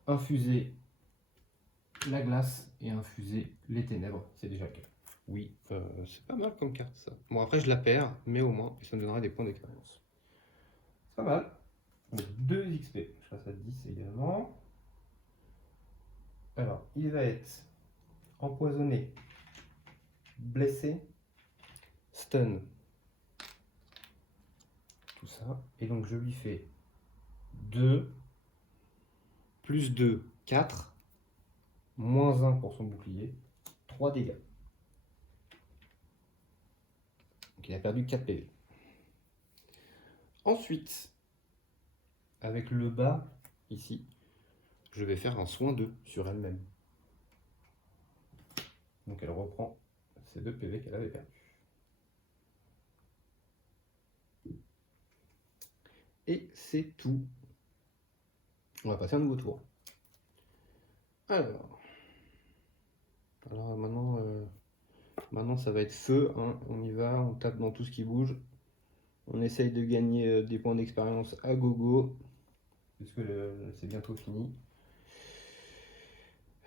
infuser la glace et infuser les ténèbres. C'est déjà le cas. Oui, c'est pas mal comme carte ça. Bon, après je la perds, mais au moins ça me donnera des points d'expérience. C'est pas mal. 2 XP. Je passe à 10 également. Alors, il va être empoisonné, blessé, stun, tout ça. Et donc je lui fais 2, plus 2, 4, moins 1 pour son bouclier, 3 dégâts. Donc il a perdu 4 PV. Ensuite, avec le bas, ici, je vais faire un soin 2 sur elle-même. Donc elle reprend ces 2 PV qu'elle avait perdus. Et c'est tout. On va passer à un nouveau tour. Alors maintenant ça va être feu, hein. On y va, on tape dans tout ce qui bouge. On essaye de gagner des points d'expérience à gogo, puisque c'est bientôt fini.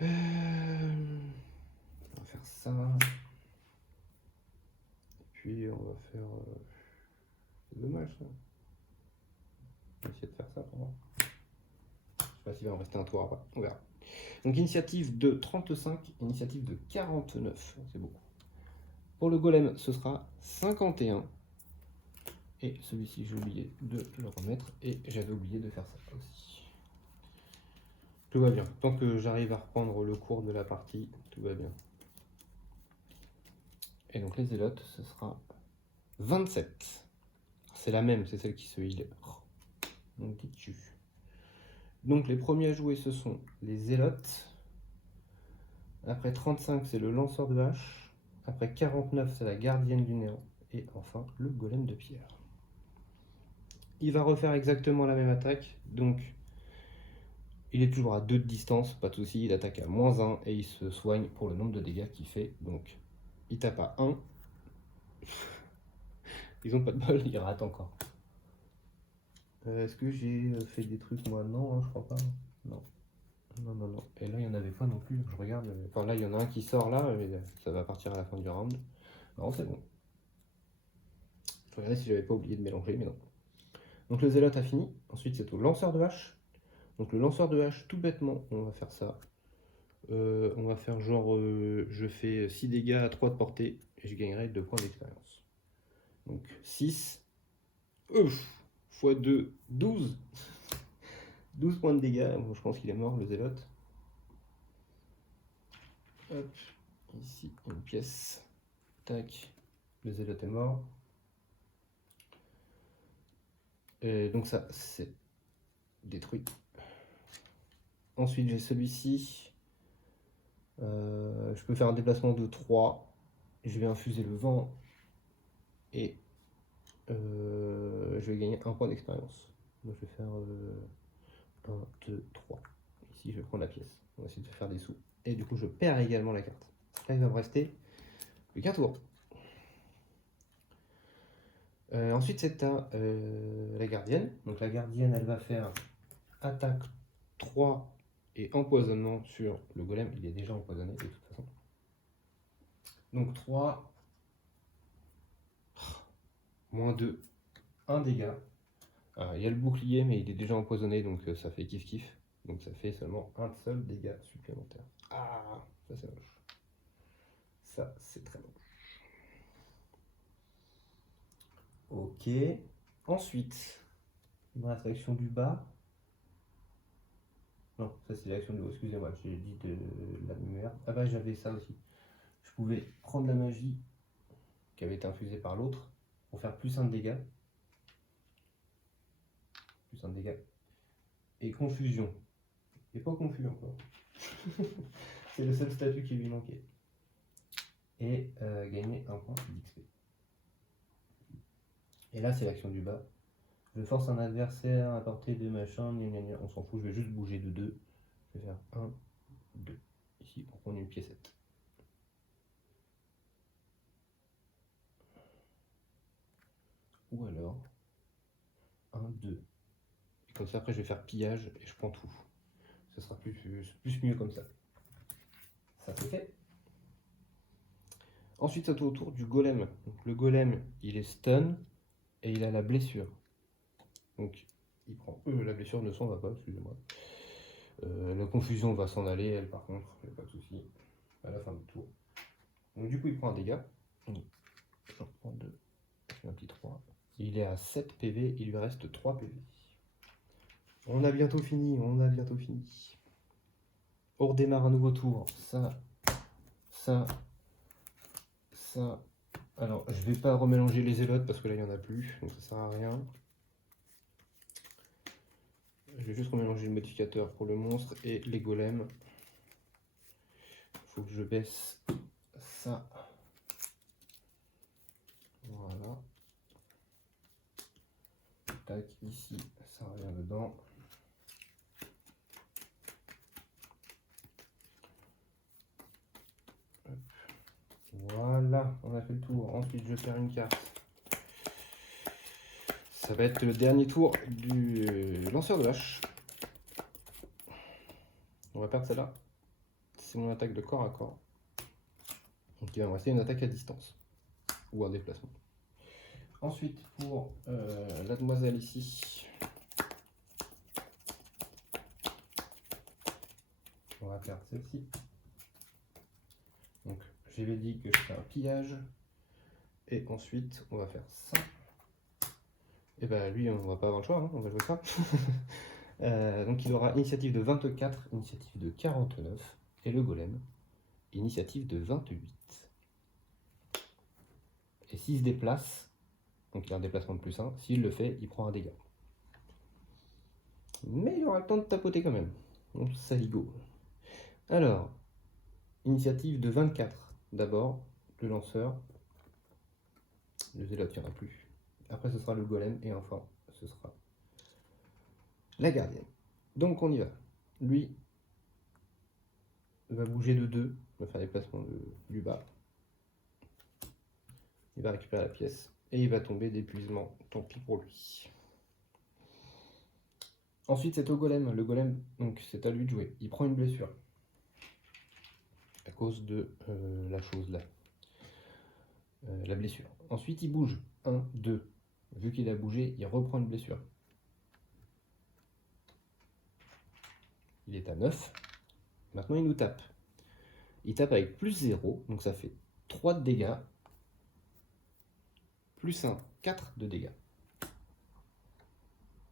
On va faire ça. Et puis on va faire... C'est dommage ça. On va essayer de faire ça pour voir. Je sais pas s'il va en rester un tour après, on verra. Donc initiative de 35, initiative de 49, c'est beaucoup. Pour le golem, ce sera 51. Et celui-ci, j'ai oublié de le remettre. Et j'avais oublié de faire ça aussi. Tout va bien. Tant que j'arrive à reprendre le cours de la partie, tout va bien. Et donc les zélotes, ce sera 27. C'est la même, c'est celle qui se heal. Donc qui tue. Donc les premiers à jouer, ce sont les zélotes. Après 35, c'est le lanceur de hache. Après 49, c'est la gardienne du néant. Et enfin, le golem de pierre. Il va refaire exactement la même attaque. Donc, il est toujours à 2 de distance. Pas de souci, il attaque à -1 et il se soigne pour le nombre de dégâts qu'il fait. Donc, il tape à 1. Ils ont pas de bol, il rate encore. Est-ce que j'ai fait des trucs moi? Non, hein, je crois pas. Non. Non, non, non. Et là, il n'y en avait pas non plus. Je regarde. Enfin, là, il y en a un qui sort là, mais ça va partir à la fin du round. Non, c'est bon. Je regardais si j'avais pas oublié de mélanger, mais non. Donc le zélote a fini. Ensuite, c'est au lanceur de hache. Donc le lanceur de hache, tout bêtement, on va faire ça. On va faire genre, je fais 6 dégâts à 3 de portée et je gagnerai 2 points d'expérience. Donc 6, x 2, 12. 12 points de dégâts. Bon, je pense qu'il est mort, le zélote. Hop, ici, une pièce. Tac, le zélote est mort. Et donc ça, c'est détruit. Ensuite, j'ai celui-ci. Je peux faire un déplacement de 3. Je vais infuser le vent. Et je vais gagner 1 point d'expérience. Donc je vais faire 1, 2, 3. Ici, je vais prendre la pièce. On va essayer de faire des sous. Et du coup, je perds également la carte. Là, il va me rester plus qu'un tour. Ensuite, c'est à la gardienne. Donc la gardienne, elle va faire attaque 3 et empoisonnement sur le golem. Il est déjà empoisonné de toute façon. Donc 3, -2, 1 dégât. Il y a le bouclier, mais il est déjà empoisonné, donc ça fait kiff-kiff. Donc ça fait seulement un seul dégât supplémentaire. Ah, ça c'est moche. Ça, c'est très moche. Ok. Ensuite, il me reste l'action du bas. Non, ça c'est l'action du haut, excusez-moi, j'ai dit de la merde. Ah bah j'avais ça aussi. Je pouvais prendre la magie qui avait été infusée par l'autre pour faire plus 1 de dégâts. Plus 1 de dégâts. Et confusion. Et pas confus encore. C'est le seul statut qui lui manquait. Et gagner 1 point d'XP. Et là, c'est l'action du bas. Je force un adversaire à portée de machin, on s'en fout, je vais juste bouger de 2. Je vais faire 1, 2. Ici, pour prendre une piécette. Ou alors, 1, 2. Et comme ça, après, je vais faire pillage et je prends tout. Ce sera plus mieux comme ça. Ça c'est fait. Ensuite, ça tourne autour du golem. Donc, le golem, il est stun et il a la blessure. Donc, il prend. La blessure ne s'en va pas, excusez-moi. La confusion va s'en aller, elle par contre, il n'y a pas de souci. À la fin du tour. Donc, du coup, il prend un dégât. J'en prends 2. Je fais un petit 3. Il est à 7 PV, il lui reste 3 PV. On a bientôt fini, on a bientôt fini. On redémarre un nouveau tour. Ça, ça, ça. Alors, je vais pas remélanger les zélotes parce que là, il n'y en a plus, donc ça sert à rien. Je vais juste remélanger le modificateur pour le monstre et les golems. Il faut que je baisse ça. Voilà. Tac, ici, ça revient dedans. Voilà, on a fait le tour. Ensuite, je perds une carte. Ça va être le dernier tour du lanceur de hache. On va perdre celle-là. C'est mon attaque de corps à corps. Donc il va me rester une attaque à distance. Ou un déplacement. Ensuite, pour la demoiselle ici, on va perdre celle-ci. Donc, j'avais dit que je fais un pillage. Et ensuite, on va faire ça. Et bah lui, on va pas avoir le choix, hein, on va jouer ça. Donc il aura initiative de 24, initiative de 49. Et le golem, initiative de 28. Et s'il se déplace, donc il a un déplacement de +1, s'il le fait, il prend un dégât. Mais il aura le temps de tapoter quand même. Donc ça rigo. Alors, initiative de 24 d'abord, le lanceur. Le zélote, il n'y en a plus. Après, ce sera le golem, et enfin, ce sera la gardienne. Donc, on y va. Lui va bouger de 2, va faire des placements du bas. Il va récupérer la pièce, et il va tomber d'épuisement. Tant pis pour lui. Ensuite, c'est au golem. Le golem, donc c'est à lui de jouer. Il prend une blessure à cause de la chose là. La blessure. Ensuite, il bouge. 1, 2. Vu qu'il a bougé, il reprend une blessure. Il est à 9. Maintenant, il nous tape. Il tape avec plus 0, donc ça fait 3 de dégâts. Plus 1, 4 de dégâts.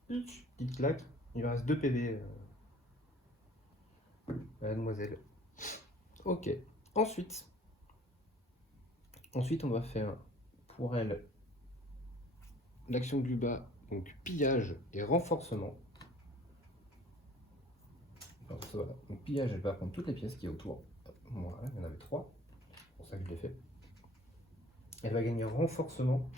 Petite claque. Il me reste 2 PV à la demoiselle. Ok. Ensuite, on va faire pour elle l'action du bas, donc pillage et renforcement. Alors, voilà. Donc pillage, elle va prendre toutes les pièces qu'il y a autour. Voilà, il y en avait 3. C'est pour ça que je l'ai fait. Elle va gagner renforcement.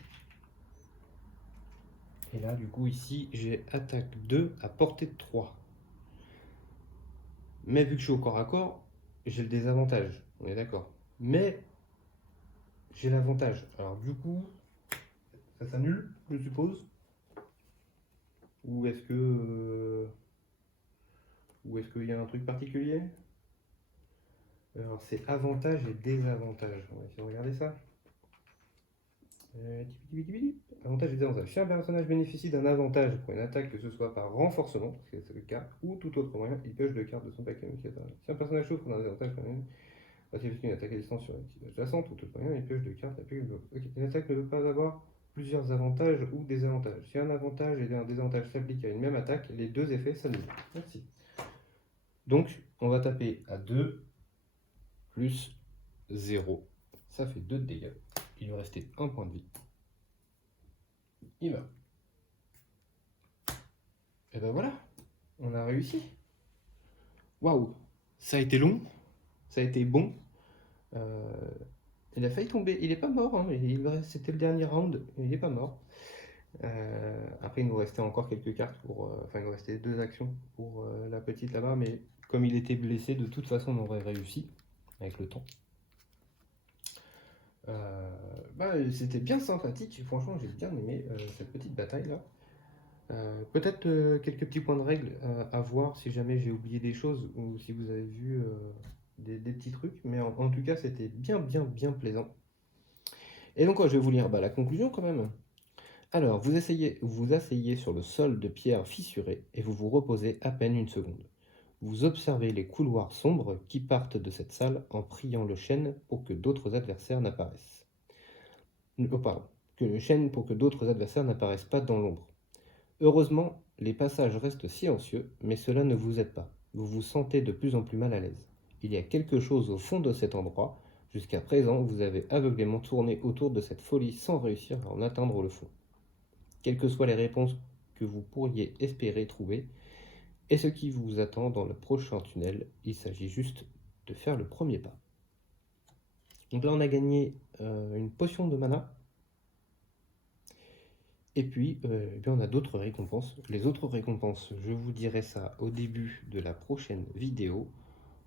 Et là, du coup, ici, j'ai attaque 2 à portée de 3. Mais vu que je suis au corps à corps, j'ai le désavantage. On est d'accord. Mais j'ai l'avantage. Alors du coup, ça s'annule, je suppose. Ou est-ce qu'il y a un truc particulier? Alors c'est avantage et désavantage. On va essayer de regarder ça. Avantage et désavantage. Si un personnage bénéficie d'un avantage pour une attaque, que ce soit par renforcement, parce que c'est le cas, ou tout autre moyen, il pioche 2 cartes de son paquet. Si un personnage souffre d'un désavantage, parce qu'il fait une attaque à distance sur une activation adjacente ou tout moyen, il pioche 2 cartes. Une attaque ne peut pas avoir plusieurs avantages ou désavantages. Si un avantage et un désavantage s'appliquent à une même attaque, les deux effets s'annulent. Merci. Donc, on va taper à 2 plus 0. Ça fait 2 de dégâts. Il lui restait 1 point de vie. Il meurt. Et ben voilà, on a réussi. Waouh, ça a été long, ça a été bon. Il a failli tomber, il n'est pas mort, hein. C'était le dernier round, il n'est pas mort. Après, il nous restait encore quelques cartes il nous restait 2 actions pour la petite là-bas, mais comme il était blessé, de toute façon, on aurait réussi avec le temps. C'était bien sympathique, franchement, j'ai bien aimé cette petite bataille là. Peut-être quelques petits points de règle à voir si jamais j'ai oublié des choses ou si vous avez vu des petits trucs, mais en tout cas, c'était bien plaisant. Et donc, je vais vous lire la conclusion quand même. Alors, vous asseyez sur le sol de pierre fissuré et vous vous reposez à peine une seconde. Vous observez les couloirs sombres qui partent de cette salle en priant le chêne pour que d'autres adversaires n'apparaissent. Que le chêne pour que d'autres adversaires n'apparaissent pas dans l'ombre. Heureusement, les passages restent silencieux, mais cela ne vous aide pas. Vous vous sentez de plus en plus mal à l'aise. Il y a quelque chose au fond de cet endroit. Jusqu'à présent, vous avez aveuglément tourné autour de cette folie sans réussir à en atteindre le fond. Quelles que soient les réponses que vous pourriez espérer trouver, et ce qui vous attend dans le prochain tunnel, il s'agit juste de faire le premier pas. Donc là, on a gagné une potion de mana. Et puis, on a d'autres récompenses. Les autres récompenses, je vous dirai ça au début de la prochaine vidéo.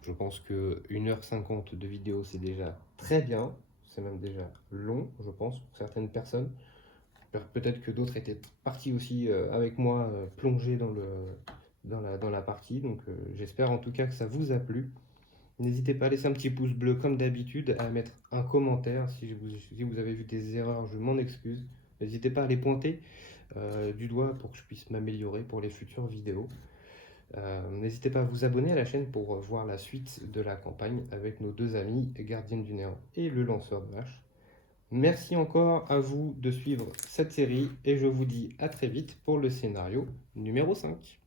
Je pense que 1h50 de vidéo, c'est déjà très bien. C'est même déjà long, je pense, pour certaines personnes. Peut-être que d'autres étaient partis aussi avec moi, plongés dans la partie. Donc, j'espère en tout cas que ça vous a plu. N'hésitez pas à laisser un petit pouce bleu comme d'habitude, à mettre un commentaire. Si vous avez vu des erreurs, je m'en excuse. N'hésitez pas à les pointer du doigt pour que je puisse m'améliorer pour les futures vidéos. N'hésitez pas à vous abonner à la chaîne pour voir la suite de la campagne avec nos 2 amis, Gardienne du Néant et le Lanceur de Hache. Merci encore à vous de suivre cette série et je vous dis à très vite pour le scénario numéro 5.